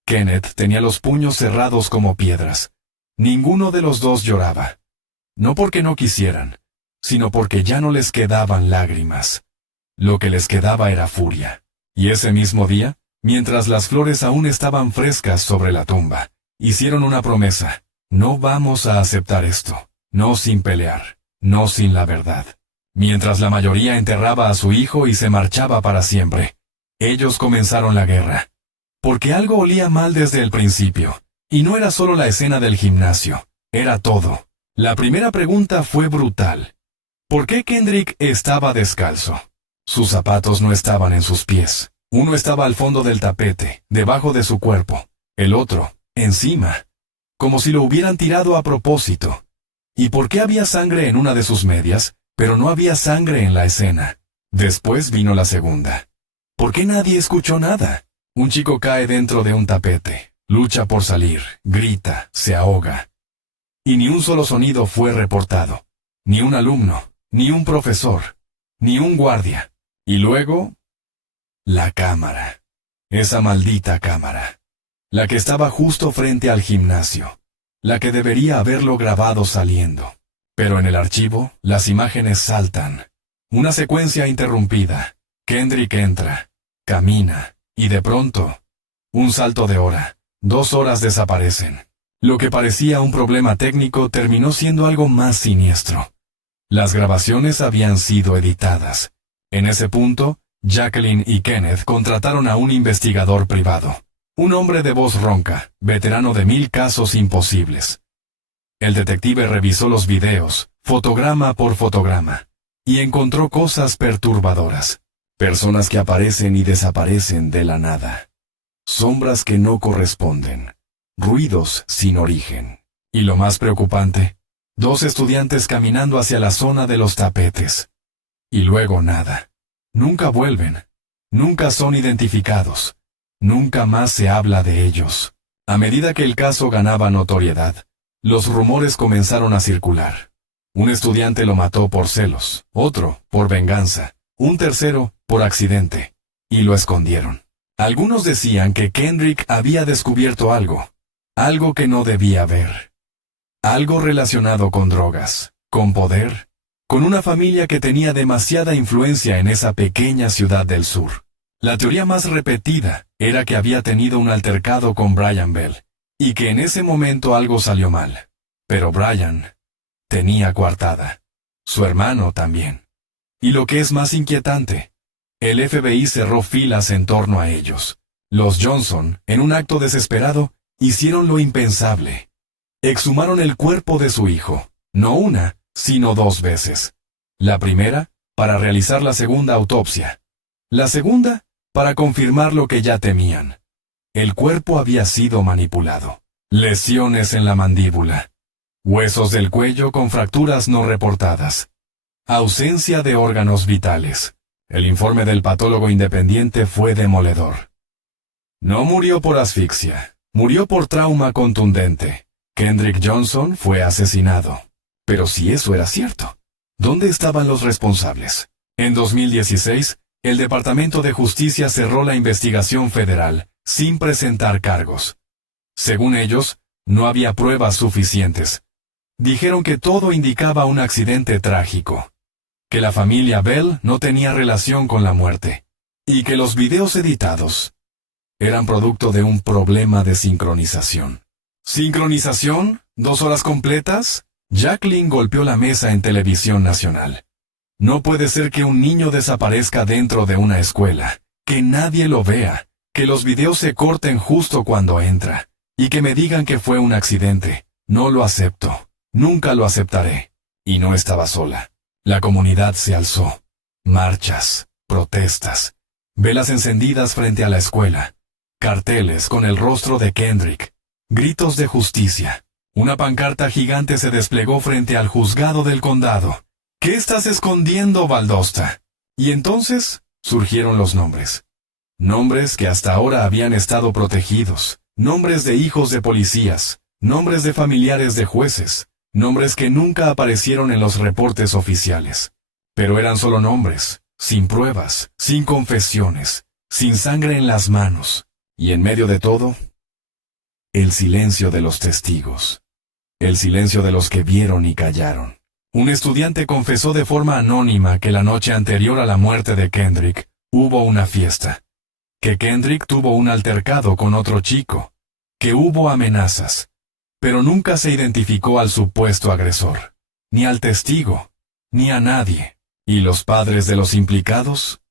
Kenneth tenía los puños cerrados como piedras. Ninguno de los dos lloraba. No porque no quisieran, sino porque ya no les quedaban lágrimas. Lo que les quedaba era furia. Y ese mismo día, mientras las flores aún estaban frescas sobre la tumba, hicieron una promesa. No vamos a aceptar esto. No sin pelear. No sin la verdad. Mientras la mayoría enterraba a su hijo y se marchaba para siempre, ellos comenzaron la guerra. Porque algo olía mal desde el principio. Y no era solo la escena del gimnasio. Era todo. La primera pregunta fue brutal. ¿Por qué Kendrick estaba descalzo? Sus zapatos no estaban en sus pies. Uno estaba al fondo del tapete, debajo de su cuerpo. El otro, encima. Como si lo hubieran tirado a propósito. ¿Y por qué había sangre en una de sus medias, pero no había sangre en la escena? Después vino la segunda. ¿Por qué nadie escuchó nada? Un chico cae dentro de un tapete, lucha por salir, grita, se ahoga. Y ni un solo sonido fue reportado. Ni un alumno, ni un profesor, ni un guardia. Y luego, la cámara. Esa maldita cámara. La que estaba justo frente al gimnasio. La que debería haberlo grabado saliendo. Pero en el archivo, las imágenes saltan. Una secuencia interrumpida. Kendrick entra, camina, y de pronto, un salto de hora. 2 horas desaparecen. Lo que parecía un problema técnico terminó siendo algo más siniestro. Las grabaciones habían sido editadas. En ese punto, Jacqueline y Kenneth contrataron a un investigador privado. Un hombre de voz ronca, veterano de 1000 casos imposibles. El detective revisó los videos, fotograma por fotograma, y encontró cosas perturbadoras. Personas que aparecen y desaparecen de la nada. Sombras que no corresponden. Ruidos sin origen. Y lo más preocupante, 2 estudiantes caminando hacia la zona de los tapetes. Y luego nada. Nunca vuelven. Nunca son identificados. Nunca más se habla de ellos. A medida que el caso ganaba notoriedad, los rumores comenzaron a circular. Un estudiante lo mató por celos, otro por venganza, un tercero por accidente. Y lo escondieron. Algunos decían que Kendrick había descubierto algo. Algo que no debía ver. Algo relacionado con drogas, con poder, con una familia que tenía demasiada influencia en esa pequeña ciudad del sur. La teoría más repetida era que había tenido un altercado con Brian Bell, y que en ese momento algo salió mal. Pero Brian tenía coartada. Su hermano también. Y lo que es más inquietante, el FBI cerró filas en torno a ellos. Los Johnson, en un acto desesperado, hicieron lo impensable. Exhumaron el cuerpo de su hijo, no una, sino 2 veces. La primera, para realizar la segunda autopsia. La segunda, para confirmar lo que ya temían. El cuerpo había sido manipulado. Lesiones en la mandíbula. Huesos del cuello con fracturas no reportadas. Ausencia de órganos vitales. El informe del patólogo independiente fue demoledor. No murió por asfixia, murió por trauma contundente. Kendrick Johnson fue asesinado. Pero si eso era cierto, ¿dónde estaban los responsables? En 2016, el Departamento de Justicia cerró la investigación federal, sin presentar cargos. Según ellos, no había pruebas suficientes. Dijeron que todo indicaba un accidente trágico, que la familia Bell no tenía relación con la muerte, y que los videos editados eran producto de un problema de sincronización. ¿Sincronización? ¿2 horas completas? Jacqueline golpeó la mesa en televisión nacional. No puede ser que un niño desaparezca dentro de una escuela, que nadie lo vea, que los videos se corten justo cuando entra, y que me digan que fue un accidente. No lo acepto. Nunca lo aceptaré. Y no estaba sola. La comunidad se alzó. Marchas, protestas, velas encendidas frente a la escuela, carteles con el rostro de Kendrick, gritos de justicia. Una pancarta gigante se desplegó frente al juzgado del condado. ¿Qué estás escondiendo, Valdosta? Y entonces surgieron los nombres. Nombres que hasta ahora habían estado protegidos. Nombres de hijos de policías. Nombres de familiares de jueces. Nombres que nunca aparecieron en los reportes oficiales. Pero eran solo nombres, sin pruebas, sin confesiones, sin sangre en las manos. Y en medio de todo, el silencio de los testigos. El silencio de los que vieron y callaron. Un estudiante confesó de forma anónima que la noche anterior a la muerte de Kendrick, hubo una fiesta. Que Kendrick tuvo un altercado con otro chico. Que hubo amenazas. Pero nunca se identificó al supuesto agresor, ni al testigo, ni a nadie. ¿Y los padres de los implicados?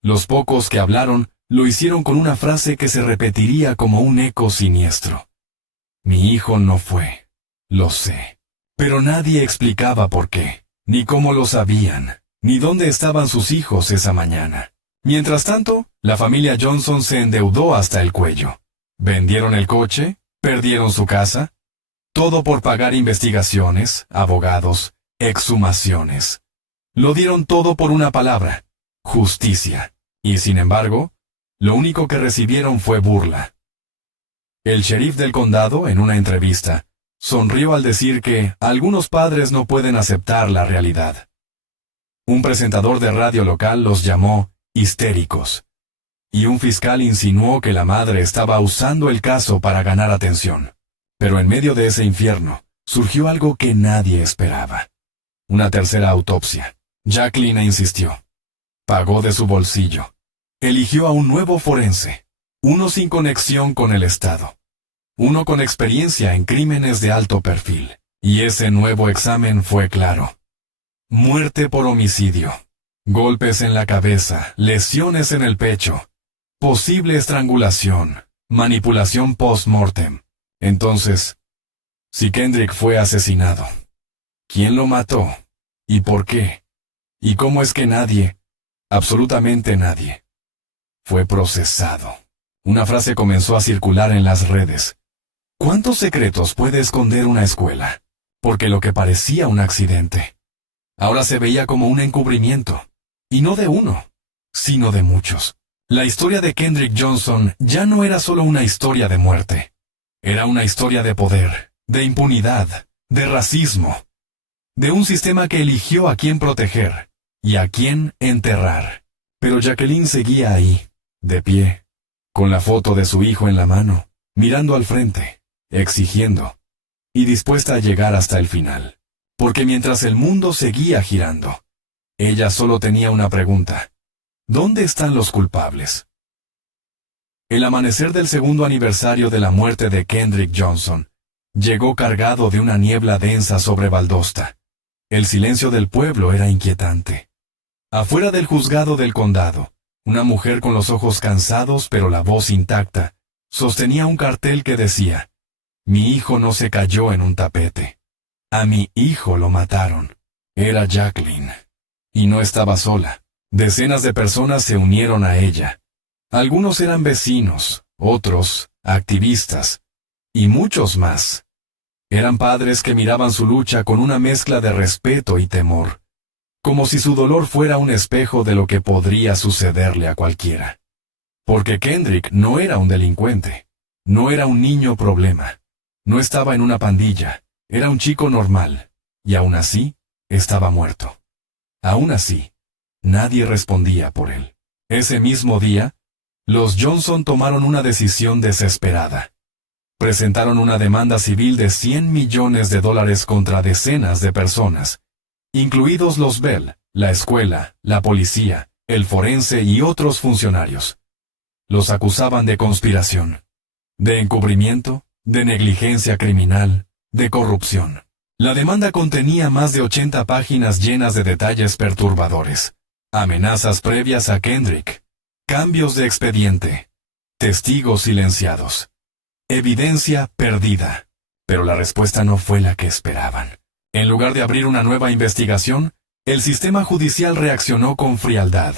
Los pocos que hablaron lo hicieron con una frase que se repetiría como un eco siniestro. Mi hijo no fue. Lo sé. Pero nadie explicaba por qué, ni cómo lo sabían, ni dónde estaban sus hijos esa mañana. Mientras tanto, la familia Johnson se endeudó hasta el cuello. Vendieron el coche, perdieron su casa. Todo por pagar investigaciones, abogados, exhumaciones. Lo dieron todo por una palabra, justicia. Y sin embargo, lo único que recibieron fue burla. El sheriff del condado, en una entrevista, sonrió al decir que algunos padres no pueden aceptar la realidad. Un presentador de radio local los llamó histéricos. Y un fiscal insinuó que la madre estaba usando el caso para ganar atención. Pero en medio de ese infierno, surgió algo que nadie esperaba. Una tercera autopsia. Jacqueline insistió. Pagó de su bolsillo. Eligió a un nuevo forense. Uno sin conexión con el Estado. Uno con experiencia en crímenes de alto perfil. Y ese nuevo examen fue claro. Muerte por homicidio. Golpes en la cabeza, lesiones en el pecho. Posible estrangulación. Manipulación post-mortem. Entonces, si Kendrick fue asesinado, ¿quién lo mató? ¿Y por qué? ¿Y cómo es que nadie, absolutamente nadie, fue procesado? Una frase comenzó a circular en las redes. ¿Cuántos secretos puede esconder una escuela? Porque lo que parecía un accidente, ahora se veía como un encubrimiento. Y no de uno, sino de muchos. La historia de Kendrick Johnson ya no era solo una historia de muerte. Era una historia de poder, de impunidad, de racismo, de un sistema que eligió a quién proteger y a quién enterrar. Pero Jacqueline seguía ahí, de pie, con la foto de su hijo en la mano, mirando al frente, exigiendo, y dispuesta a llegar hasta el final. Porque mientras el mundo seguía girando, ella solo tenía una pregunta. ¿Dónde están los culpables? El amanecer del segundo aniversario de la muerte de Kendrick Johnson llegó cargado de una niebla densa sobre Valdosta. El silencio del pueblo era inquietante. Afuera del juzgado del condado, una mujer con los ojos cansados pero la voz intacta, sostenía un cartel que decía, «Mi hijo no se cayó en un tapete. A mi hijo lo mataron». Era Jacqueline. Y no estaba sola. Decenas de personas se unieron a ella. Algunos eran vecinos, otros, activistas, y muchos más. Eran padres que miraban su lucha con una mezcla de respeto y temor, como si su dolor fuera un espejo de lo que podría sucederle a cualquiera. Porque Kendrick no era un delincuente, no era un niño problema, no estaba en una pandilla, era un chico normal, y aún así, estaba muerto. Aún así, nadie respondía por él. Ese mismo día, los Johnson tomaron una decisión desesperada. Presentaron una demanda civil de $100 millones contra decenas de personas, incluidos los Bell, la escuela, la policía, el forense y otros funcionarios. Los acusaban de conspiración, de encubrimiento, de negligencia criminal, de corrupción. La demanda contenía más de 80 páginas llenas de detalles perturbadores, amenazas previas a Kendrick, cambios de expediente, testigos silenciados, evidencia perdida. Pero la respuesta no fue la que esperaban. En lugar de abrir una nueva investigación, el sistema judicial reaccionó con frialdad.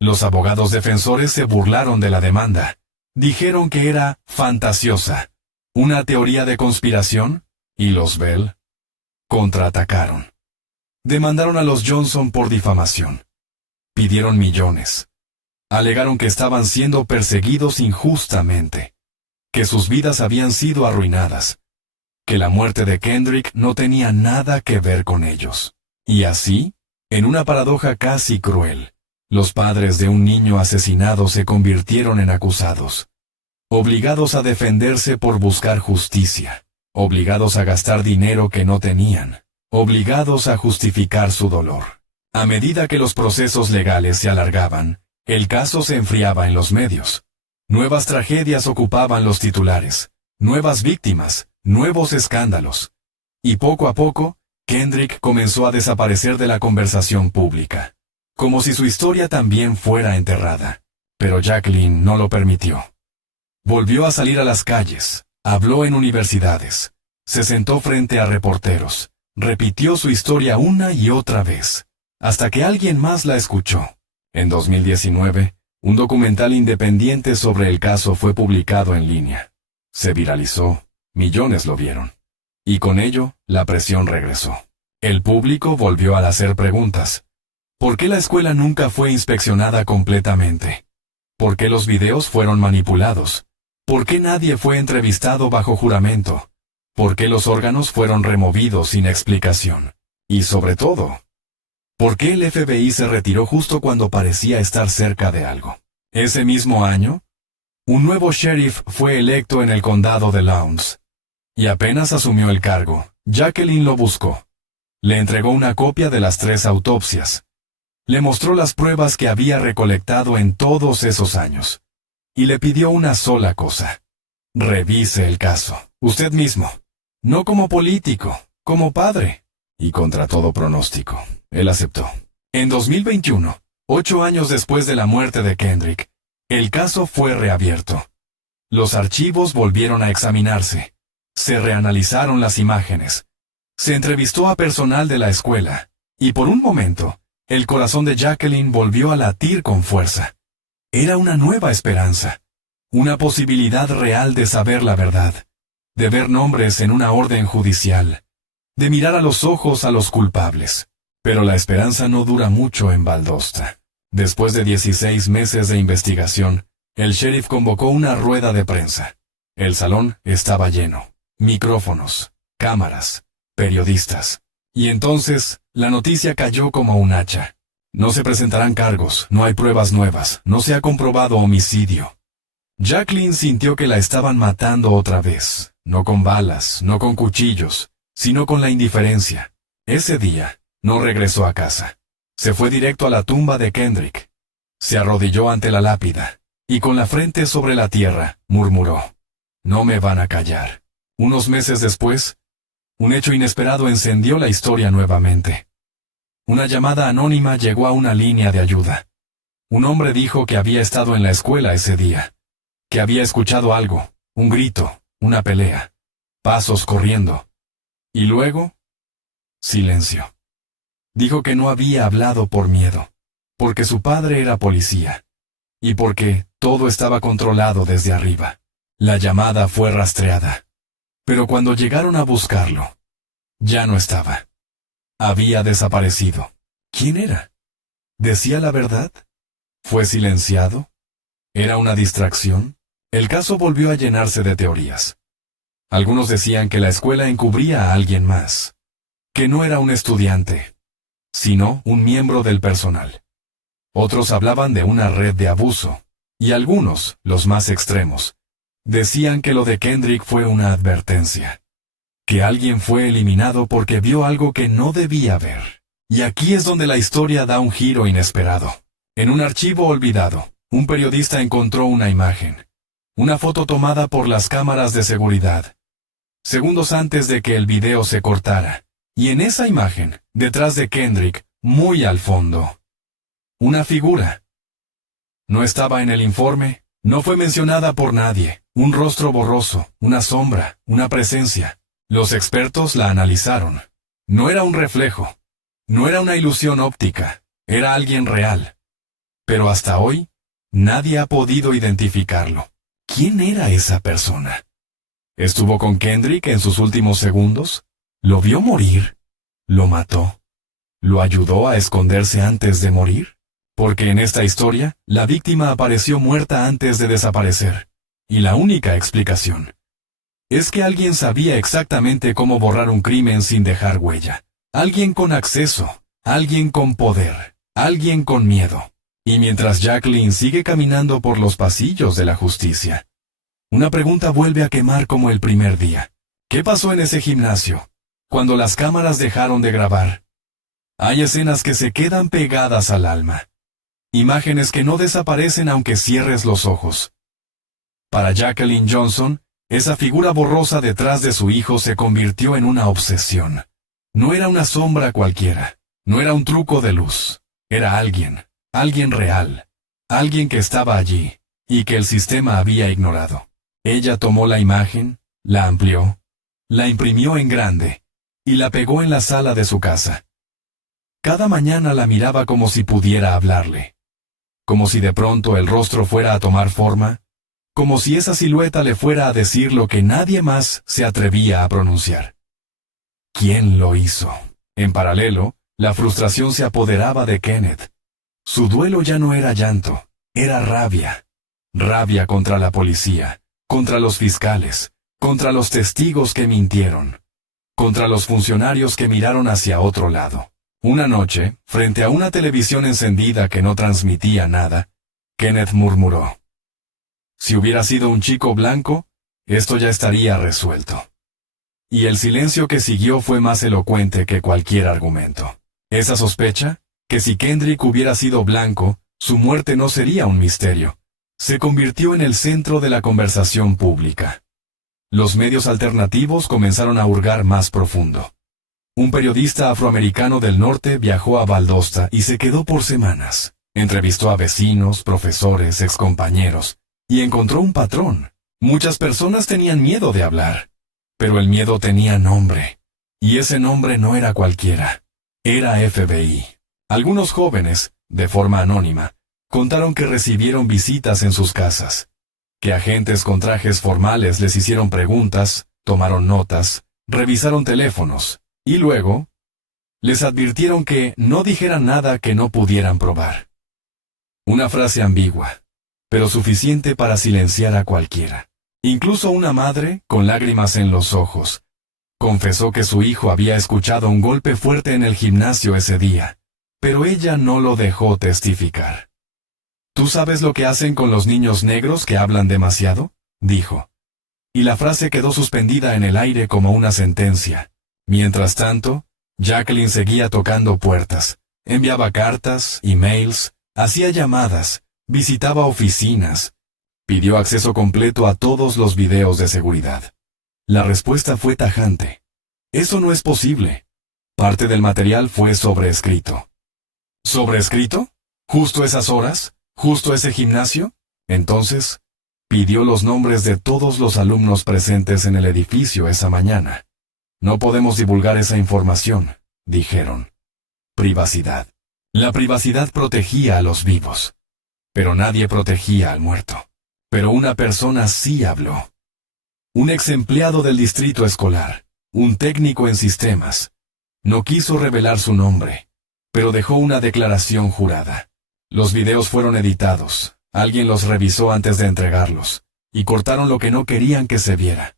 Los abogados defensores se burlaron de la demanda. Dijeron que era fantasiosa, una teoría de conspiración, y los Bell contraatacaron. Demandaron a los Johnson por difamación. Pidieron millones. Alegaron que estaban siendo perseguidos injustamente, que sus vidas habían sido arruinadas, que la muerte de Kendrick no tenía nada que ver con ellos. Y así, en una paradoja casi cruel, los padres de un niño asesinado se convirtieron en acusados, obligados a defenderse por buscar justicia, obligados a gastar dinero que no tenían, obligados a justificar su dolor. A medida que los procesos legales se alargaban, el caso se enfriaba en los medios. Nuevas tragedias ocupaban los titulares, nuevas víctimas, nuevos escándalos. Y poco a poco, Kendrick comenzó a desaparecer de la conversación pública, como si su historia también fuera enterrada. Pero Jacqueline no lo permitió. Volvió a salir a las calles, habló en universidades, se sentó frente a reporteros, repitió su historia una y otra vez, hasta que alguien más la escuchó. En 2019, un documental independiente sobre el caso fue publicado en línea. Se viralizó, millones lo vieron. Y con ello, la presión regresó. El público volvió a hacer preguntas. ¿Por qué la escuela nunca fue inspeccionada completamente? ¿Por qué los videos fueron manipulados? ¿Por qué nadie fue entrevistado bajo juramento? ¿Por qué los órganos fueron removidos sin explicación? Y sobre todo, ¿por qué el FBI se retiró justo cuando parecía estar cerca de algo? Ese mismo año, un nuevo sheriff fue electo en el condado de Lowndes. Y apenas asumió el cargo, Jacqueline lo buscó. Le entregó una copia de las 3 autopsias. Le mostró las pruebas que había recolectado en todos esos años. Y le pidió una sola cosa. Revise el caso, usted mismo. No como político, como padre. Y contra todo pronóstico, él aceptó. En 2021, 8 años después de la muerte de Kendrick, el caso fue reabierto. Los archivos volvieron a examinarse. Se reanalizaron las imágenes. Se entrevistó a personal de la escuela. Y por un momento, el corazón de Jacqueline volvió a latir con fuerza. Era una nueva esperanza. Una posibilidad real de saber la verdad. De ver nombres en una orden judicial. De mirar a los ojos a los culpables. Pero la esperanza no dura mucho en Valdosta. Después de 16 meses de investigación, el sheriff convocó una rueda de prensa. El salón estaba lleno. Micrófonos, cámaras, periodistas. Y entonces, la noticia cayó como un hacha. No se presentarán cargos, no hay pruebas nuevas, no se ha comprobado homicidio. Jacqueline sintió que la estaban matando otra vez, no con balas, no con cuchillos, sino con la indiferencia. Ese día, no regresó a casa. Se fue directo a la tumba de Kendrick. Se arrodilló ante la lápida, y con la frente sobre la tierra, murmuró: «No me van a callar». Unos meses después, un hecho inesperado encendió la historia nuevamente. Una llamada anónima llegó a una línea de ayuda. Un hombre dijo que había estado en la escuela ese día, que había escuchado algo, un grito, una pelea, pasos corriendo. Y luego, silencio. Dijo que no había hablado por miedo, porque su padre era policía, y porque todo estaba controlado desde arriba. La llamada fue rastreada. Pero cuando llegaron a buscarlo, ya no estaba. Había desaparecido. ¿Quién era? ¿Decía la verdad? ¿Fue silenciado? ¿Era una distracción? El caso volvió a llenarse de teorías. Algunos decían que la escuela encubría a alguien más, que no era un estudiante, sino un miembro del personal. Otros hablaban de una red de abuso, y algunos, los más extremos, decían que lo de Kendrick fue una advertencia, que alguien fue eliminado porque vio algo que no debía ver. Y aquí es donde la historia da un giro inesperado. En un archivo olvidado, un periodista encontró una imagen, una foto tomada por las cámaras de seguridad, segundos antes de que el video se cortara. Y en esa imagen, detrás de Kendrick, muy al fondo, una figura. No estaba en el informe, no fue mencionada por nadie, un rostro borroso, una sombra, una presencia. Los expertos la analizaron. No era un reflejo, no era una ilusión óptica, era alguien real. Pero hasta hoy, nadie ha podido identificarlo. ¿Quién era esa persona? ¿Estuvo con Kendrick en sus últimos segundos? ¿Lo vio morir? ¿Lo mató? ¿Lo ayudó a esconderse antes de morir? Porque en esta historia, la víctima apareció muerta antes de desaparecer. Y la única explicación es que alguien sabía exactamente cómo borrar un crimen sin dejar huella. Alguien con acceso, alguien con poder, alguien con miedo. Y mientras Jacqueline sigue caminando por los pasillos de la justicia, una pregunta vuelve a quemar como el primer día. ¿Qué pasó en ese gimnasio, cuando las cámaras dejaron de grabar? Hay escenas que se quedan pegadas al alma. Imágenes que no desaparecen aunque cierres los ojos. Para Jacqueline Johnson, esa figura borrosa detrás de su hijo se convirtió en una obsesión. No era una sombra cualquiera, no era un truco de luz, era alguien real, alguien que estaba allí, y que el sistema había ignorado. Ella tomó la imagen, la amplió, la imprimió en grande, y la pegó en la sala de su casa. Cada mañana la miraba como si pudiera hablarle, como si de pronto el rostro fuera a tomar forma, como si esa silueta le fuera a decir lo que nadie más se atrevía a pronunciar. ¿Quién lo hizo? En paralelo, la frustración se apoderaba de Kenneth. Su duelo ya no era llanto, era rabia. Rabia contra la policía, contra los fiscales, contra los testigos que mintieron, contra los funcionarios que miraron hacia otro lado. Una noche, frente a una televisión encendida que no transmitía nada, Kenneth murmuró: «Si hubiera sido un chico blanco, esto ya estaría resuelto». Y el silencio que siguió fue más elocuente que cualquier argumento. Esa sospecha, que si Kendrick hubiera sido blanco, su muerte no sería un misterio, se convirtió en el centro de la conversación pública. Los medios alternativos comenzaron a hurgar más profundo. Un periodista afroamericano del norte viajó a Valdosta y se quedó por semanas. Entrevistó a vecinos, profesores, excompañeros, y encontró un patrón. Muchas personas tenían miedo de hablar, pero el miedo tenía nombre, y ese nombre no era cualquiera, era FBI. Algunos jóvenes, de forma anónima, contaron que recibieron visitas en sus casas, que agentes con trajes formales les hicieron preguntas, tomaron notas, revisaron teléfonos, y luego les advirtieron que no dijeran nada que no pudieran probar. Una frase ambigua, pero suficiente para silenciar a cualquiera. Incluso una madre, con lágrimas en los ojos, confesó que su hijo había escuchado un golpe fuerte en el gimnasio ese día, pero ella no lo dejó testificar. «¿Tú sabes lo que hacen con los niños negros que hablan demasiado?», dijo. Y la frase quedó suspendida en el aire como una sentencia. Mientras tanto, Jacqueline seguía tocando puertas, enviaba cartas, emails, hacía llamadas, visitaba oficinas, pidió acceso completo a todos los videos de seguridad. La respuesta fue tajante: «Eso no es posible». Parte del material fue sobreescrito. ¿Sobreescrito? ¿Justo esas horas? ¿Justo ese gimnasio? Entonces, pidió los nombres de todos los alumnos presentes en el edificio esa mañana. «No podemos divulgar esa información», dijeron. Privacidad. La privacidad protegía a los vivos, pero nadie protegía al muerto. Pero una persona sí habló. un ex empleado del distrito escolar, un técnico en sistemas. No quiso revelar su nombre, pero dejó una declaración jurada. Los videos fueron editados, alguien los revisó antes de entregarlos, y cortaron lo que no querían que se viera.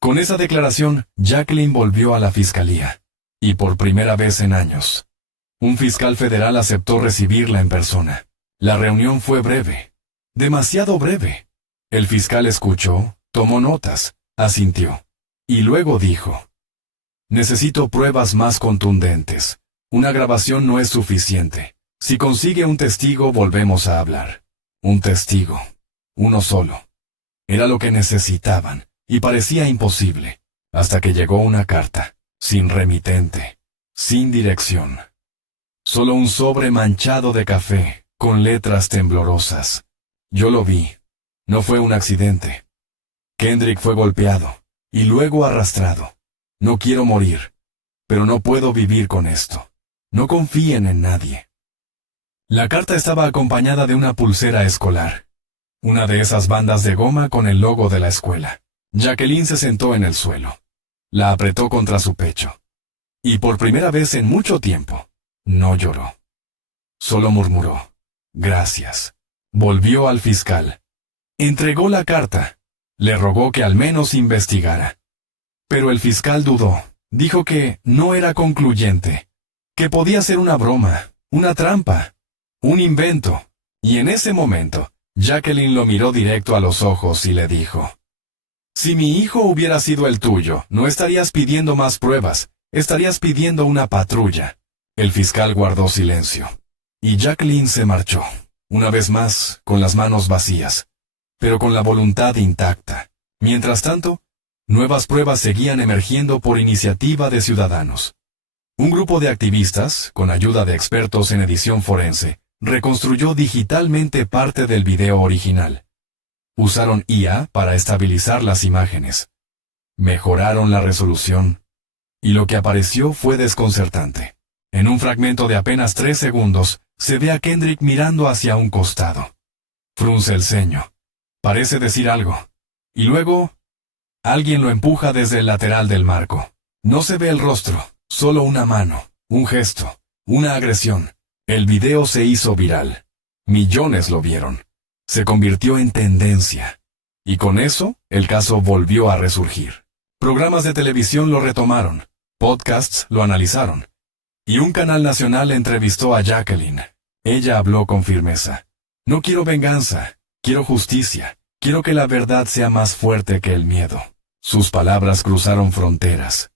Con esa declaración, Jacqueline volvió a la fiscalía, y por primera vez en años, un fiscal federal aceptó recibirla en persona. La reunión fue breve, demasiado breve. El fiscal escuchó, tomó notas, asintió, y luego dijo: necesito pruebas más contundentes. Una grabación no es suficiente. Si consigue un testigo, volvemos a hablar. Un testigo. Uno solo. Era lo que necesitaban, y parecía imposible, hasta que llegó una carta, sin remitente, sin dirección. Solo un sobre manchado de café, con letras temblorosas. Yo lo vi. No fue un accidente. Kendrick fue golpeado, y luego arrastrado. No quiero morir, pero no puedo vivir con esto. No confíen en nadie. La carta estaba acompañada de una pulsera escolar. Una de esas bandas de goma con el logo de la escuela. Jacqueline se sentó en el suelo. La apretó contra su pecho. Y por primera vez en mucho tiempo, no lloró. Solo murmuró: gracias. Volvió al fiscal. Entregó la carta. Le rogó que al menos investigara. Pero el fiscal dudó. Dijo que no era concluyente. Que podía ser una broma, una trampa, un invento. Y en ese momento, Jacqueline lo miró directo a los ojos y le dijo: si mi hijo hubiera sido el tuyo, no estarías pidiendo más pruebas, estarías pidiendo una patrulla. El fiscal guardó silencio. Y Jacqueline se marchó, una vez más, con las manos vacías, pero con la voluntad intacta. Mientras tanto, nuevas pruebas seguían emergiendo por iniciativa de ciudadanos. Un grupo de activistas, con ayuda de expertos en edición forense, reconstruyó digitalmente parte del video original. Usaron IA para estabilizar las imágenes. Mejoraron la resolución. Y lo que apareció fue desconcertante. En un fragmento de apenas 3 segundos, se ve a Kendrick mirando hacia un costado. Frunce el ceño. Parece decir algo. Y luego, alguien lo empuja desde el lateral del marco. No se ve el rostro, solo una mano, un gesto, una agresión. El video se hizo viral. Millones lo vieron. Se convirtió en tendencia. Y con eso, el caso volvió a resurgir. Programas de televisión lo retomaron. Podcasts lo analizaron. Y un canal nacional entrevistó a Jacqueline. Ella habló con firmeza. No quiero venganza, quiero justicia. Quiero que la verdad sea más fuerte que el miedo. Sus palabras cruzaron fronteras.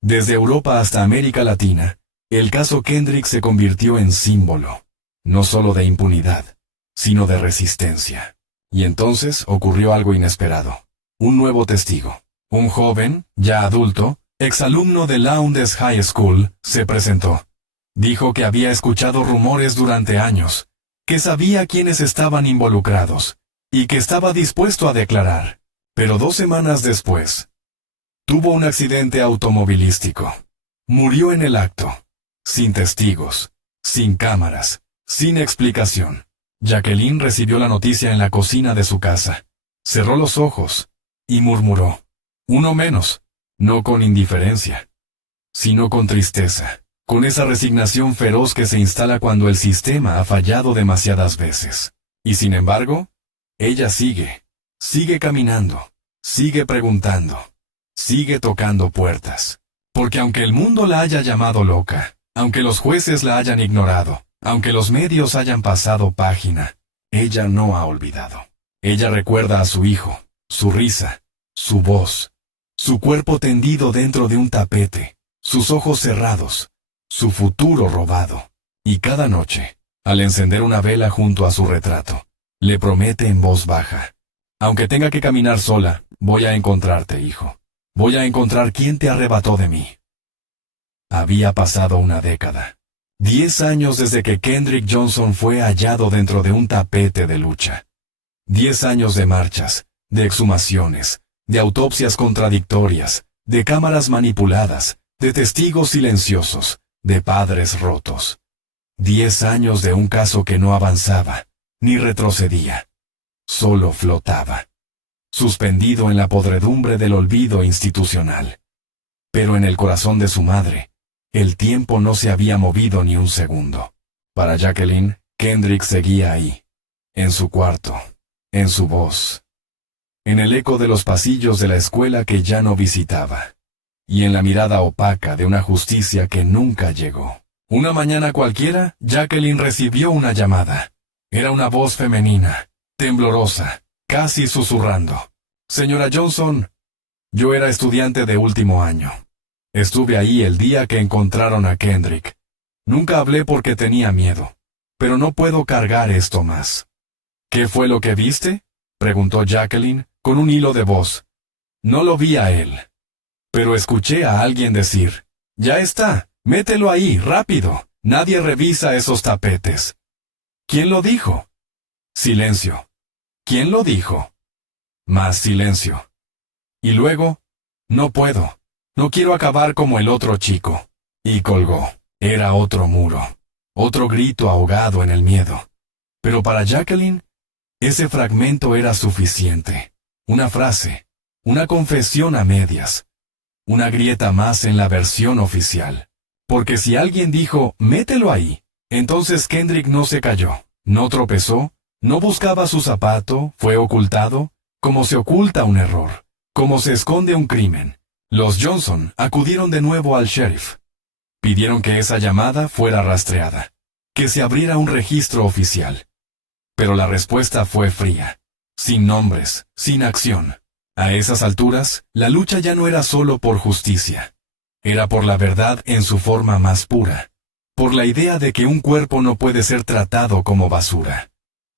Desde Europa hasta América Latina, el caso Kendrick se convirtió en símbolo, no solo de impunidad, sino de resistencia. Y entonces ocurrió algo inesperado. Un nuevo testigo, un joven, ya adulto, exalumno de Lowndes High School, se presentó. Dijo que había escuchado rumores durante años, que sabía quiénes estaban involucrados, y que estaba dispuesto a declarar. Pero 2 semanas después, tuvo un accidente automovilístico. Murió en el acto, sin testigos, sin cámaras, sin explicación. Jacqueline recibió la noticia en la cocina de su casa. Cerró los ojos y murmuró: uno menos, no con indiferencia, sino con tristeza, con esa resignación feroz que se instala cuando el sistema ha fallado demasiadas veces. Y sin embargo, ella sigue caminando, sigue preguntando, sigue tocando puertas. Porque aunque el mundo la haya llamado loca, aunque los jueces la hayan ignorado, aunque los medios hayan pasado página, ella no ha olvidado. Ella recuerda a su hijo, su risa, su voz, su cuerpo tendido dentro de un tapete, sus ojos cerrados, su futuro robado. Y cada noche, al encender una vela junto a su retrato, le promete en voz baja: aunque tenga que caminar sola, voy a encontrarte, hijo. Voy a encontrar quién te arrebató de mí. Había pasado una década. 10 años desde que Kendrick Johnson fue hallado dentro de un tapete de lucha. 10 años de marchas, de exhumaciones, de autopsias contradictorias, de cámaras manipuladas, de testigos silenciosos, de padres rotos. 10 años de un caso que no avanzaba, ni retrocedía. Solo flotaba. suspendido en la podredumbre del olvido institucional. Pero en el corazón de su madre, el tiempo no se había movido ni un segundo. Para Jacqueline, Kendrick seguía ahí, en su cuarto, en su voz, en el eco de los pasillos de la escuela que ya no visitaba, y en la mirada opaca de una justicia que nunca llegó. Una mañana cualquiera, Jacqueline recibió una llamada. Era una voz femenina, temblorosa, casi susurrando. Señora Johnson, yo era estudiante de último año. Estuve ahí el día que encontraron a Kendrick. Nunca hablé porque tenía miedo, pero no puedo cargar esto más. ¿Qué fue lo que viste?, preguntó Jacqueline, con un hilo de voz. No lo vi a él, pero escuché a alguien decir, «Ya está, mételo ahí, rápido, nadie revisa esos tapetes». ¿Quién lo dijo? Silencio. ¿Quién lo dijo? Más silencio. Y luego, no puedo, no quiero acabar como el otro chico. Y colgó. Era otro muro, otro grito ahogado en el miedo. Pero para Jacqueline, ese fragmento era suficiente. Una frase, una confesión a medias, una grieta más en la versión oficial. Porque si alguien dijo, mételo ahí, entonces Kendrick no se cayó, no tropezó, no buscaba su zapato, fue ocultado, como se oculta un error, como se esconde un crimen. Los Johnson acudieron de nuevo al sheriff. Pidieron que esa llamada fuera rastreada, que se abriera un registro oficial. Pero la respuesta fue fría, sin nombres, sin acción. A esas alturas, la lucha ya no era solo por justicia. Era por la verdad en su forma más pura, por la idea de que un cuerpo no puede ser tratado como basura,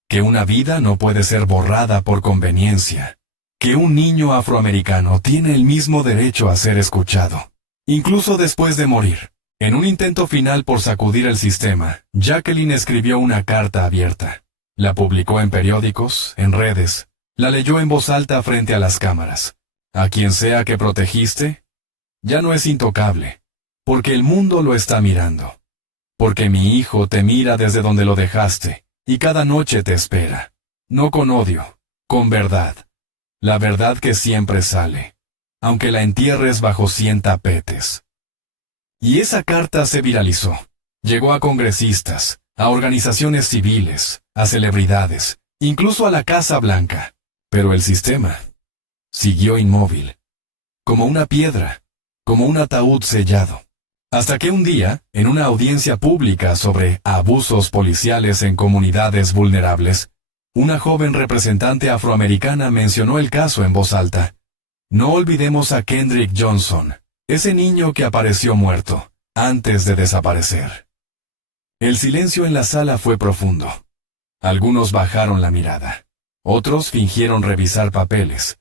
que una vida no puede ser borrada por conveniencia, que un niño afroamericano tiene el mismo derecho a ser escuchado, incluso después de morir. En un intento final por sacudir el sistema, Jacqueline escribió una carta abierta. La publicó en periódicos, en redes. La leyó en voz alta frente a las cámaras. A quien sea que protegiste, ya no es intocable, porque el mundo lo está mirando. Porque mi hijo te mira desde donde lo dejaste, y cada noche te espera. No con odio, con verdad. La verdad que siempre sale, aunque la entierres bajo 100 tapetes. Y esa carta se viralizó. Llegó a congresistas, a organizaciones civiles, a celebridades, incluso a la Casa Blanca. Pero el sistema siguió inmóvil, como una piedra, como un ataúd sellado. Hasta que un día, en una audiencia pública sobre abusos policiales en comunidades vulnerables, una joven representante afroamericana mencionó el caso en voz alta. No olvidemos a Kendrick Johnson, ese niño que apareció muerto, antes de desaparecer. El silencio en la sala fue profundo. Algunos bajaron la mirada. Otros fingieron revisar papeles.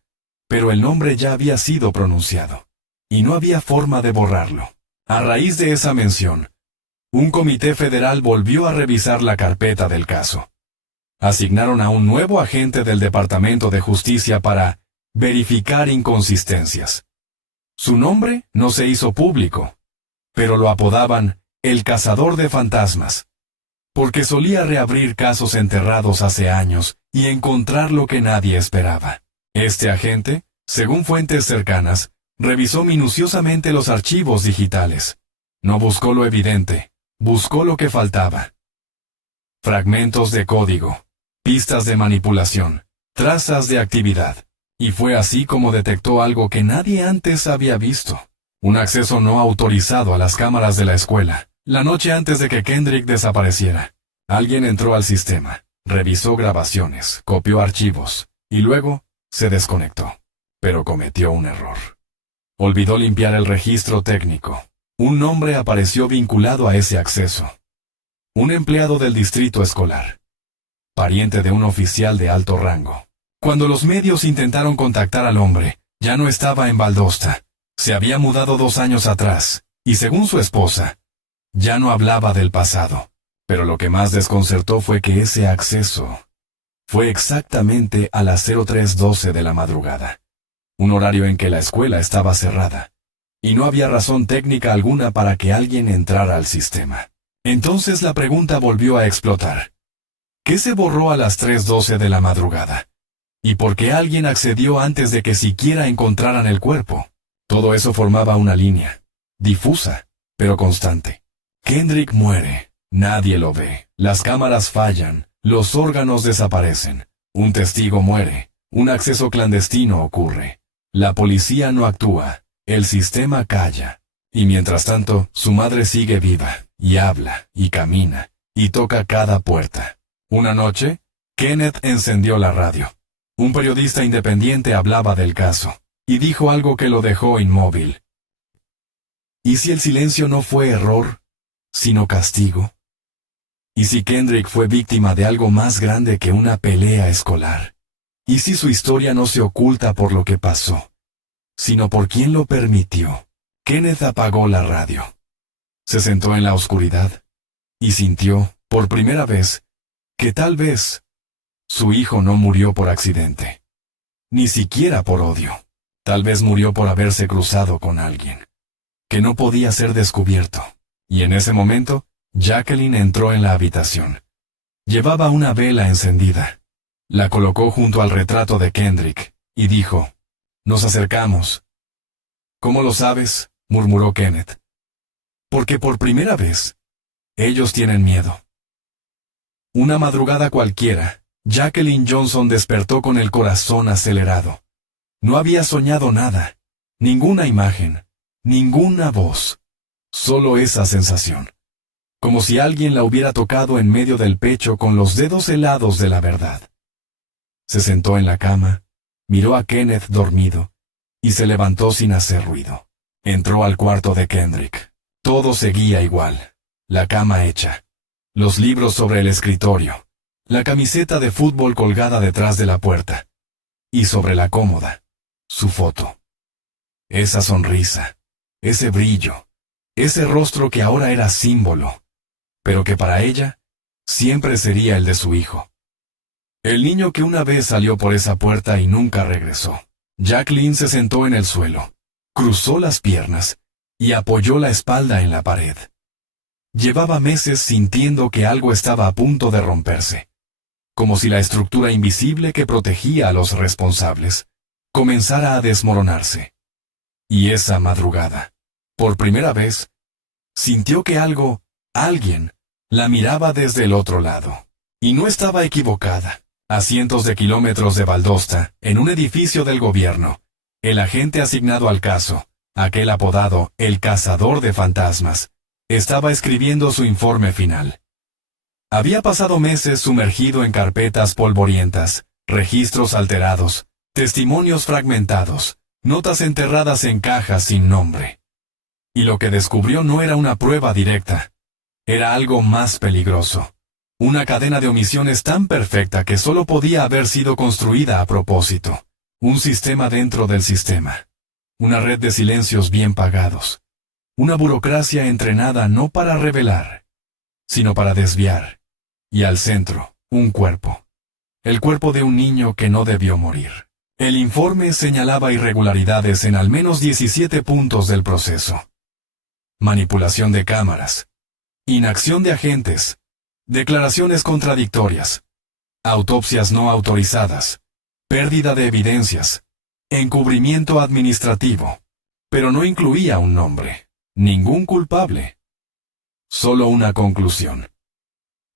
Pero el nombre ya había sido pronunciado. Y no había forma de borrarlo. A raíz de esa mención, un comité federal volvió a revisar la carpeta del caso. Asignaron a un nuevo agente del Departamento de Justicia para verificar inconsistencias. Su nombre no se hizo público, pero lo apodaban el cazador de fantasmas, porque solía reabrir casos enterrados hace años y encontrar lo que nadie esperaba. Este agente, según fuentes cercanas, revisó minuciosamente los archivos digitales. No buscó lo evidente, buscó lo que faltaba. Fragmentos de código, pistas de manipulación, trazas de actividad. Y fue así como detectó algo que nadie antes había visto. Un acceso no autorizado a las cámaras de la escuela, la noche antes de que Kendrick desapareciera. Alguien entró al sistema, revisó grabaciones, copió archivos, y luego se desconectó. Pero cometió un error. Olvidó limpiar el registro técnico. Un nombre apareció vinculado a ese acceso. Un empleado del distrito escolar. Pariente de un oficial de alto rango. Cuando los medios intentaron contactar al hombre, ya no estaba en Valdosta. Se había mudado 2 años atrás, y según su esposa, ya no hablaba del pasado. Pero lo que más desconcertó fue que ese acceso fue exactamente a las 03:12 de la madrugada. Un horario en que la escuela estaba cerrada, y no había razón técnica alguna para que alguien entrara al sistema. Entonces la pregunta volvió a explotar. ¿Qué se borró a las 3:12 de la madrugada? y porque alguien accedió antes de que siquiera encontraran el cuerpo. Todo eso formaba una línea, difusa, pero constante. Kendrick muere, nadie lo ve, las cámaras fallan, los órganos desaparecen, un testigo muere, un acceso clandestino ocurre, la policía no actúa, el sistema calla, y mientras tanto, su madre sigue viva, y habla, y camina, y toca cada puerta. Una noche, Kenneth encendió la radio. Un periodista independiente hablaba del caso, y dijo algo que lo dejó inmóvil. ¿Y si el silencio no fue error, sino castigo? ¿Y si Kendrick fue víctima de algo más grande que una pelea escolar? ¿Y si su historia no se oculta por lo que pasó, sino por quien lo permitió? Kenneth apagó la radio. Se sentó en la oscuridad, y sintió, por primera vez, que tal vez su hijo no murió por accidente, ni siquiera por odio. Tal vez murió por haberse cruzado con alguien que no podía ser descubierto. Y en ese momento, Jacqueline entró en la habitación. Llevaba una vela encendida. La colocó junto al retrato de Kendrick, y dijo, «Nos acercamos». «¿Cómo lo sabes?», murmuró Kenneth. «Porque por primera vez, ellos tienen miedo». Una madrugada cualquiera, Jacqueline Johnson despertó con el corazón acelerado. No había soñado nada, ninguna imagen, ninguna voz, solo esa sensación. Como si alguien la hubiera tocado en medio del pecho con los dedos helados de la verdad. Se sentó en la cama, miró a Kenneth dormido, y se levantó sin hacer ruido. Entró al cuarto de Kendrick. Todo seguía igual. La cama hecha. Los libros sobre el escritorio. La camiseta de fútbol colgada detrás de la puerta. Y sobre la cómoda, su foto. Esa sonrisa, ese brillo, ese rostro que ahora era símbolo, pero que para ella siempre sería el de su hijo. El niño que una vez salió por esa puerta y nunca regresó. Jacqueline se sentó en el suelo, cruzó las piernas y apoyó la espalda en la pared. Llevaba meses sintiendo que algo estaba a punto de romperse, como si la estructura invisible que protegía a los responsables comenzara a desmoronarse. Y esa madrugada, por primera vez, sintió que alguien, la miraba desde el otro lado. Y no estaba equivocada. A cientos de kilómetros de Valdosta, en un edificio del gobierno, el agente asignado al caso, aquel apodado el cazador de fantasmas, estaba escribiendo su informe final. Había pasado meses sumergido en carpetas polvorientas, registros alterados, testimonios fragmentados, notas enterradas en cajas sin nombre. Y lo que descubrió no era una prueba directa, era algo más peligroso. Una cadena de omisiones tan perfecta que solo podía haber sido construida a propósito. Un sistema dentro del sistema. Una red de silencios bien pagados. Una burocracia entrenada no para revelar, sino para desviar. Y al centro, un cuerpo. El cuerpo de un niño que no debió morir. El informe señalaba irregularidades en al menos 17 puntos del proceso. Manipulación de cámaras. Inacción de agentes. Declaraciones contradictorias. Autopsias no autorizadas. Pérdida de evidencias. Encubrimiento administrativo. Pero no incluía un nombre. Ningún culpable. Solo una conclusión.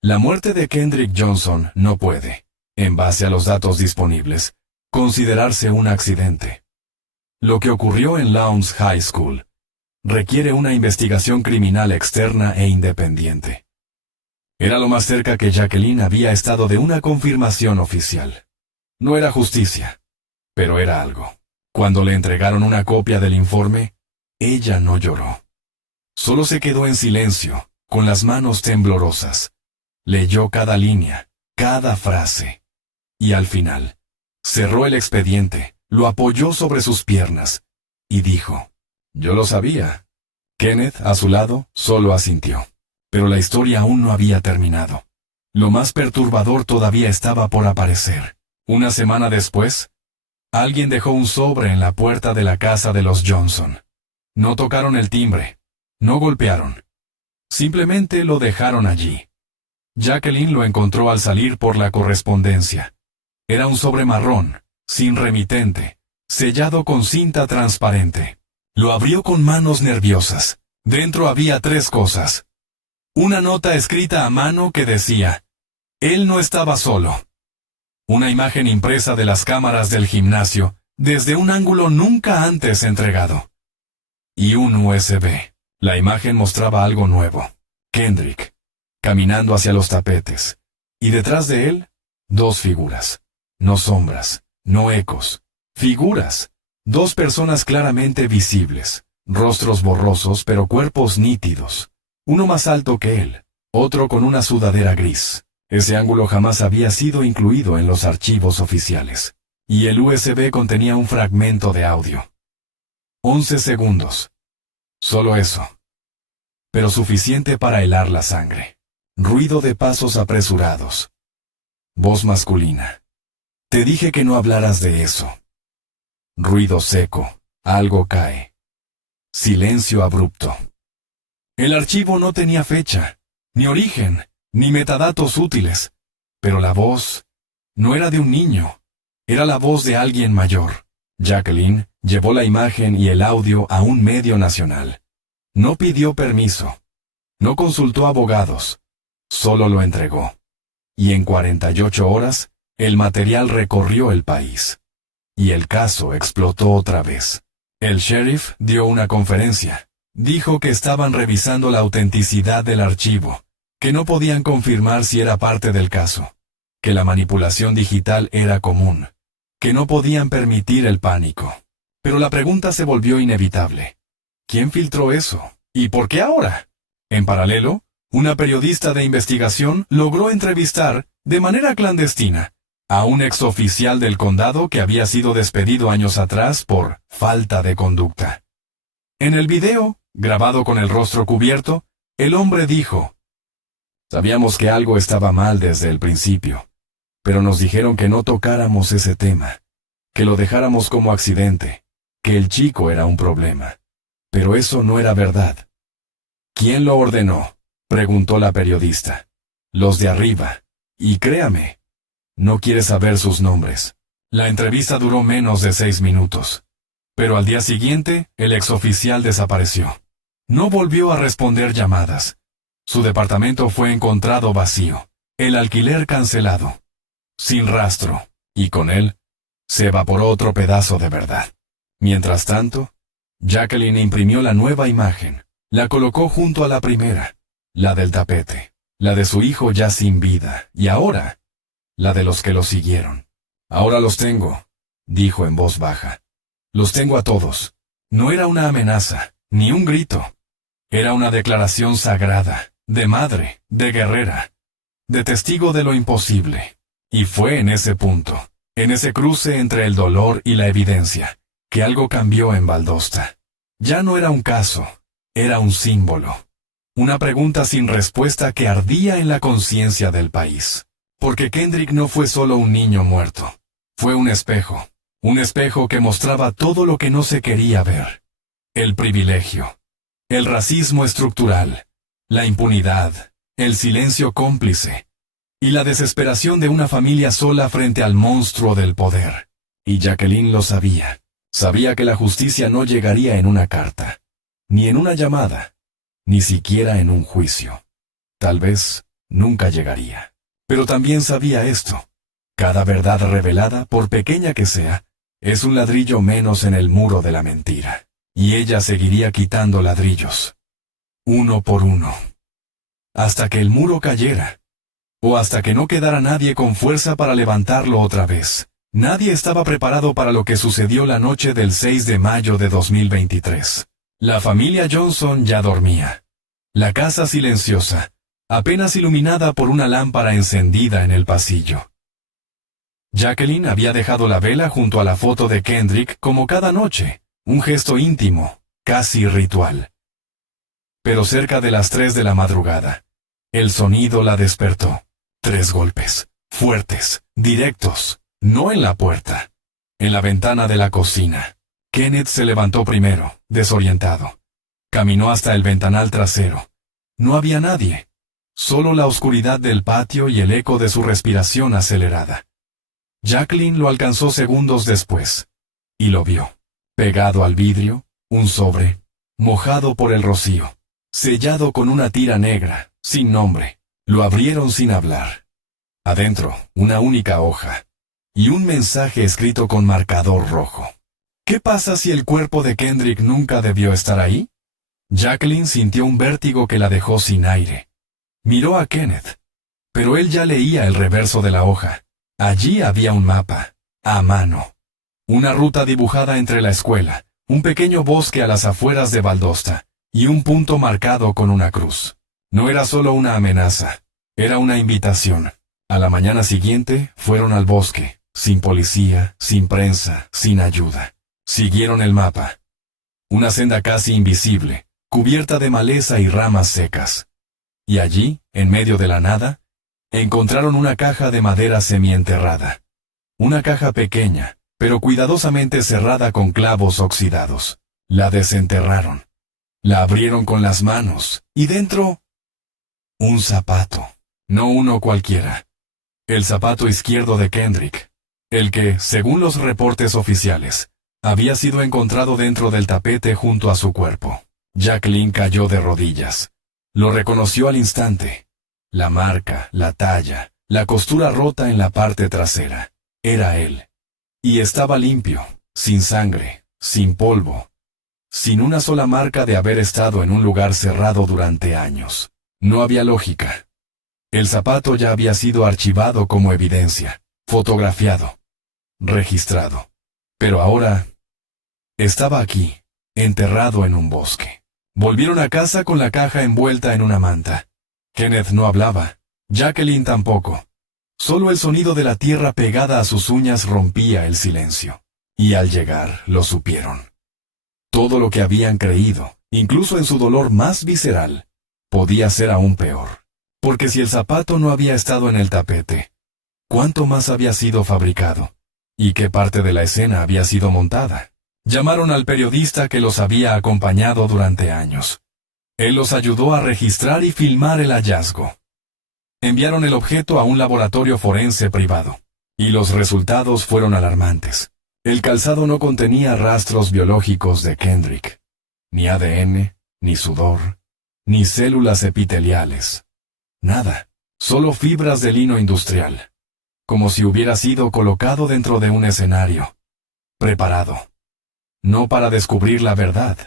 La muerte de Kendrick Johnson no puede, en base a los datos disponibles, considerarse un accidente. Lo que ocurrió en Lowndes High School requiere una investigación criminal externa e independiente. Era lo más cerca que Jacqueline había estado de una confirmación oficial. No era justicia, pero era algo. Cuando le entregaron una copia del informe, ella no lloró. Solo se quedó en silencio, con las manos temblorosas. Leyó cada línea, cada frase. Y al final, cerró el expediente, lo apoyó sobre sus piernas, y dijo, «Yo lo sabía». Kenneth, a su lado, solo asintió. Pero la historia aún no había terminado. Lo más perturbador todavía estaba por aparecer. Una semana después, alguien dejó un sobre en la puerta de la casa de los Johnson. No tocaron el timbre, no golpearon. Simplemente lo dejaron allí. Jacqueline lo encontró al salir por la correspondencia. Era un sobre marrón, sin remitente, sellado con cinta transparente. Lo abrió con manos nerviosas. Dentro había 3 cosas. Una nota escrita a mano que decía: él no estaba solo. Una imagen impresa de las cámaras del gimnasio, desde un ángulo nunca antes entregado. Y un USB. La imagen mostraba algo nuevo. Kendrick, caminando hacia los tapetes. Y detrás de él, 2 figuras. No sombras, no ecos. Figuras. 2 personas claramente visibles. Rostros borrosos pero cuerpos nítidos. Uno más alto que él, otro con una sudadera gris. Ese ángulo jamás había sido incluido en los archivos oficiales. Y el USB contenía un fragmento de audio. 11 segundos. Solo eso. Pero suficiente para helar la sangre. Ruido de pasos apresurados. Voz masculina. Te dije que no hablaras de eso. Ruido seco. Algo cae. Silencio abrupto. El archivo no tenía fecha, ni origen, ni metadatos útiles. Pero la voz no era de un niño. Era la voz de alguien mayor. Jacqueline llevó la imagen y el audio a un medio nacional. No pidió permiso. No consultó abogados. Solo lo entregó. Y en 48 horas, el material recorrió el país. Y el caso explotó otra vez. El sheriff dio una conferencia. Dijo que estaban revisando la autenticidad del archivo, que no podían confirmar si era parte del caso, que la manipulación digital era común, que no podían permitir el pánico. Pero la pregunta se volvió inevitable. ¿Quién filtró eso? ¿Y por qué ahora? En paralelo, una periodista de investigación logró entrevistar, de manera clandestina, a un exoficial del condado que había sido despedido años atrás por falta de conducta. En el video, grabado con el rostro cubierto, el hombre dijo: sabíamos que algo estaba mal desde el principio, pero nos dijeron que no tocáramos ese tema, que lo dejáramos como accidente, que el chico era un problema. Pero eso no era verdad. ¿Quién lo ordenó?, preguntó la periodista. Los de arriba. Y créame, no quiere saber sus nombres. La entrevista duró menos de 6 minutos. Pero al día siguiente, el exoficial desapareció. No volvió a responder llamadas. Su departamento fue encontrado vacío, el alquiler cancelado, sin rastro, y con él, se evaporó otro pedazo de verdad. Mientras tanto, Jacqueline imprimió la nueva imagen, la colocó junto a la primera, la del tapete, la de su hijo ya sin vida, y ahora, la de los que lo siguieron. Ahora los tengo, dijo en voz baja. Los tengo a todos. No era una amenaza, ni un grito. Era una declaración sagrada, de madre, de guerrera, de testigo de lo imposible. Y fue en ese punto, en ese cruce entre el dolor y la evidencia, que algo cambió en Valdosta. Ya no era un caso, era un símbolo. Una pregunta sin respuesta que ardía en la conciencia del país. Porque Kendrick no fue solo un niño muerto. Fue un espejo que mostraba todo lo que no se quería ver. El privilegio, el racismo estructural, la impunidad, el silencio cómplice, y la desesperación de una familia sola frente al monstruo del poder. Y Jacqueline lo sabía. Sabía que la justicia no llegaría en una carta, ni en una llamada, ni siquiera en un juicio. Tal vez nunca llegaría. Pero también sabía esto. Cada verdad revelada, por pequeña que sea, es un ladrillo menos en el muro de la mentira. Y ella seguiría quitando ladrillos, uno por uno, hasta que el muro cayera, o hasta que no quedara nadie con fuerza para levantarlo otra vez. Nadie estaba preparado para lo que sucedió la noche del 6 de mayo de 2023. La familia Johnson ya dormía. La casa silenciosa, apenas iluminada por una lámpara encendida en el pasillo. Jacqueline había dejado la vela junto a la foto de Kendrick como cada noche, un gesto íntimo, casi ritual. Pero cerca de las 3 de la madrugada, el sonido la despertó. 3 golpes, fuertes, directos. No en la puerta, en la ventana de la cocina. Kenneth se levantó primero, desorientado. Caminó hasta el ventanal trasero. No había nadie, solo la oscuridad del patio y el eco de su respiración acelerada. Jacqueline lo alcanzó segundos después, y lo vio. Pegado al vidrio, un sobre, mojado por el rocío, sellado con una tira negra, sin nombre. Lo abrieron sin hablar. Adentro, una única hoja, y un mensaje escrito con marcador rojo. ¿Qué pasa si el cuerpo de Kendrick nunca debió estar ahí? Jacqueline sintió un vértigo que la dejó sin aire. Miró a Kenneth, pero él ya leía el reverso de la hoja. Allí había un mapa, a mano. Una ruta dibujada entre la escuela, un pequeño bosque a las afueras de Valdosta, y un punto marcado con una cruz. No era solo una amenaza, era una invitación. A la mañana siguiente fueron al bosque, sin policía, sin prensa, sin ayuda. Siguieron el mapa. Una senda casi invisible, cubierta de maleza y ramas secas. Y allí, en medio de la nada, encontraron una caja de madera semienterrada. Una caja pequeña, pero cuidadosamente cerrada con clavos oxidados. La desenterraron. La abrieron con las manos, y dentro, un zapato. No uno cualquiera. El zapato izquierdo de Kendrick. El que, según los reportes oficiales, había sido encontrado dentro del tapete junto a su cuerpo. Jacqueline cayó de rodillas. Lo reconoció al instante. La marca, la talla, la costura rota en la parte trasera. Era él. Y estaba limpio, sin sangre, sin polvo, sin una sola marca de haber estado en un lugar cerrado durante años. No había lógica. El zapato ya había sido archivado como evidencia, fotografiado, registrado. Pero ahora estaba aquí, enterrado en un bosque. Volvieron a casa con la caja envuelta en una manta. Kenneth no hablaba, Jacqueline tampoco. Solo el sonido de la tierra pegada a sus uñas rompía el silencio. Y al llegar, lo supieron. Todo lo que habían creído, incluso en su dolor más visceral, podía ser aún peor. Porque si el zapato no había estado en el tapete, ¿cuánto más había sido fabricado? ¿Y qué parte de la escena había sido montada? Llamaron al periodista que los había acompañado durante años. Él los ayudó a registrar y filmar el hallazgo. Enviaron el objeto a un laboratorio forense privado, y los resultados fueron alarmantes. El calzado no contenía rastros biológicos de Kendrick, ni ADN, ni sudor, ni células epiteliales. Nada, solo fibras de lino industrial, como si hubiera sido colocado dentro de un escenario, preparado, no para descubrir la verdad,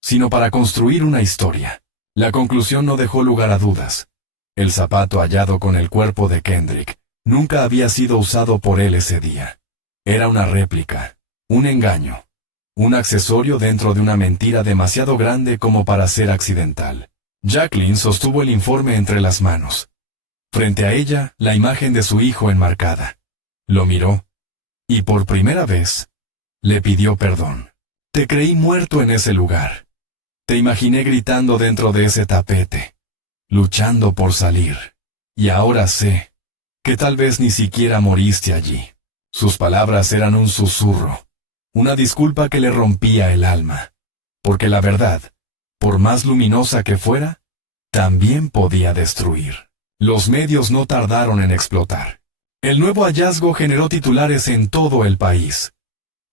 sino para construir una historia. La conclusión no dejó lugar a dudas. El zapato hallado con el cuerpo de Kendrick nunca había sido usado por él ese día. Era una réplica, un engaño, un accesorio dentro de una mentira demasiado grande como para ser accidental. Jacqueline sostuvo el informe entre las manos. Frente a ella, la imagen de su hijo enmarcada. Lo miró, y por primera vez, le pidió perdón. Te creí muerto en ese lugar. Te imaginé gritando dentro de ese tapete, luchando por salir. Y ahora sé que tal vez ni siquiera moriste allí. Sus palabras eran un susurro, una disculpa que le rompía el alma. Porque la verdad, por más luminosa que fuera, también podía destruir. Los medios no tardaron en explotar. El nuevo hallazgo generó titulares en todo el país.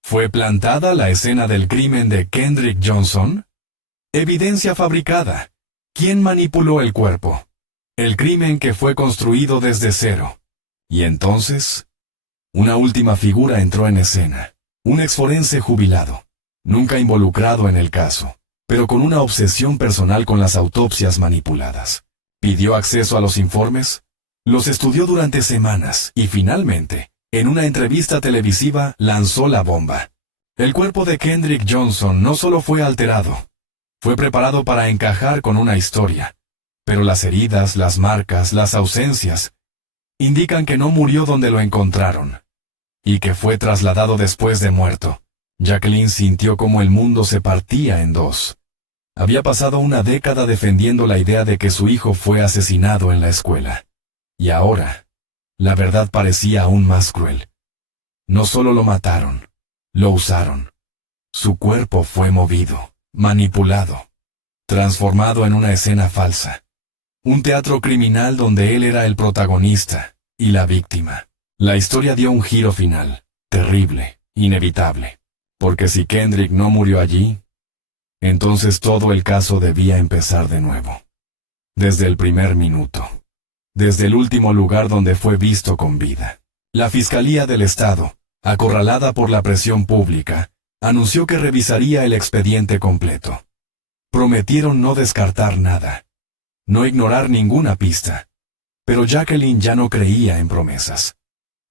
¿Fue plantada la escena del crimen de Kendrick Johnson? Evidencia fabricada. ¿Quién manipuló el cuerpo? El crimen que fue construido desde cero. Y entonces, una última figura entró en escena. Un exforense jubilado, nunca involucrado en el caso, pero con una obsesión personal con las autopsias manipuladas. Pidió acceso a los informes, los estudió durante semanas y finalmente, en una entrevista televisiva, lanzó la bomba. El cuerpo de Kendrick Johnson no solo fue alterado, fue preparado para encajar con una historia, pero las heridas, las marcas, las ausencias, indican que no murió donde lo encontraron, y que fue trasladado después de muerto. Jacqueline sintió como el mundo se partía en dos. Había pasado una década defendiendo la idea de que su hijo fue asesinado en la escuela. Y ahora, la verdad parecía aún más cruel. No solo lo mataron, lo usaron. Su cuerpo fue movido, manipulado, transformado en una escena falsa. Un teatro criminal donde él era el protagonista y la víctima. La historia dio un giro final, terrible, inevitable, porque si Kendrick no murió allí, entonces todo el caso debía empezar de nuevo. Desde el primer minuto. Desde el último lugar donde fue visto con vida. La Fiscalía del Estado, acorralada por la presión pública, anunció que revisaría el expediente completo. Prometieron no descartar nada, no ignorar ninguna pista. Pero Jacqueline ya no creía en promesas,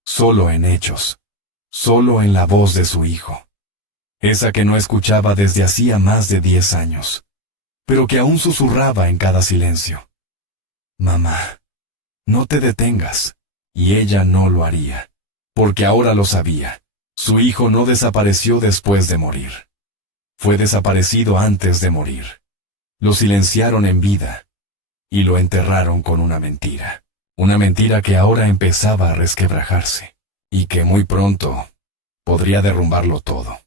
solo en hechos, solo en la voz de su hijo. Esa que no escuchaba desde hacía más de 10 años, pero que aún susurraba en cada silencio. Mamá, no te detengas, y ella no lo haría, porque ahora lo sabía. Su hijo no desapareció después de morir. Fue desaparecido antes de morir. Lo silenciaron en vida, y lo enterraron con una mentira. Una mentira que ahora empezaba a resquebrajarse, y que muy pronto podría derrumbarlo todo.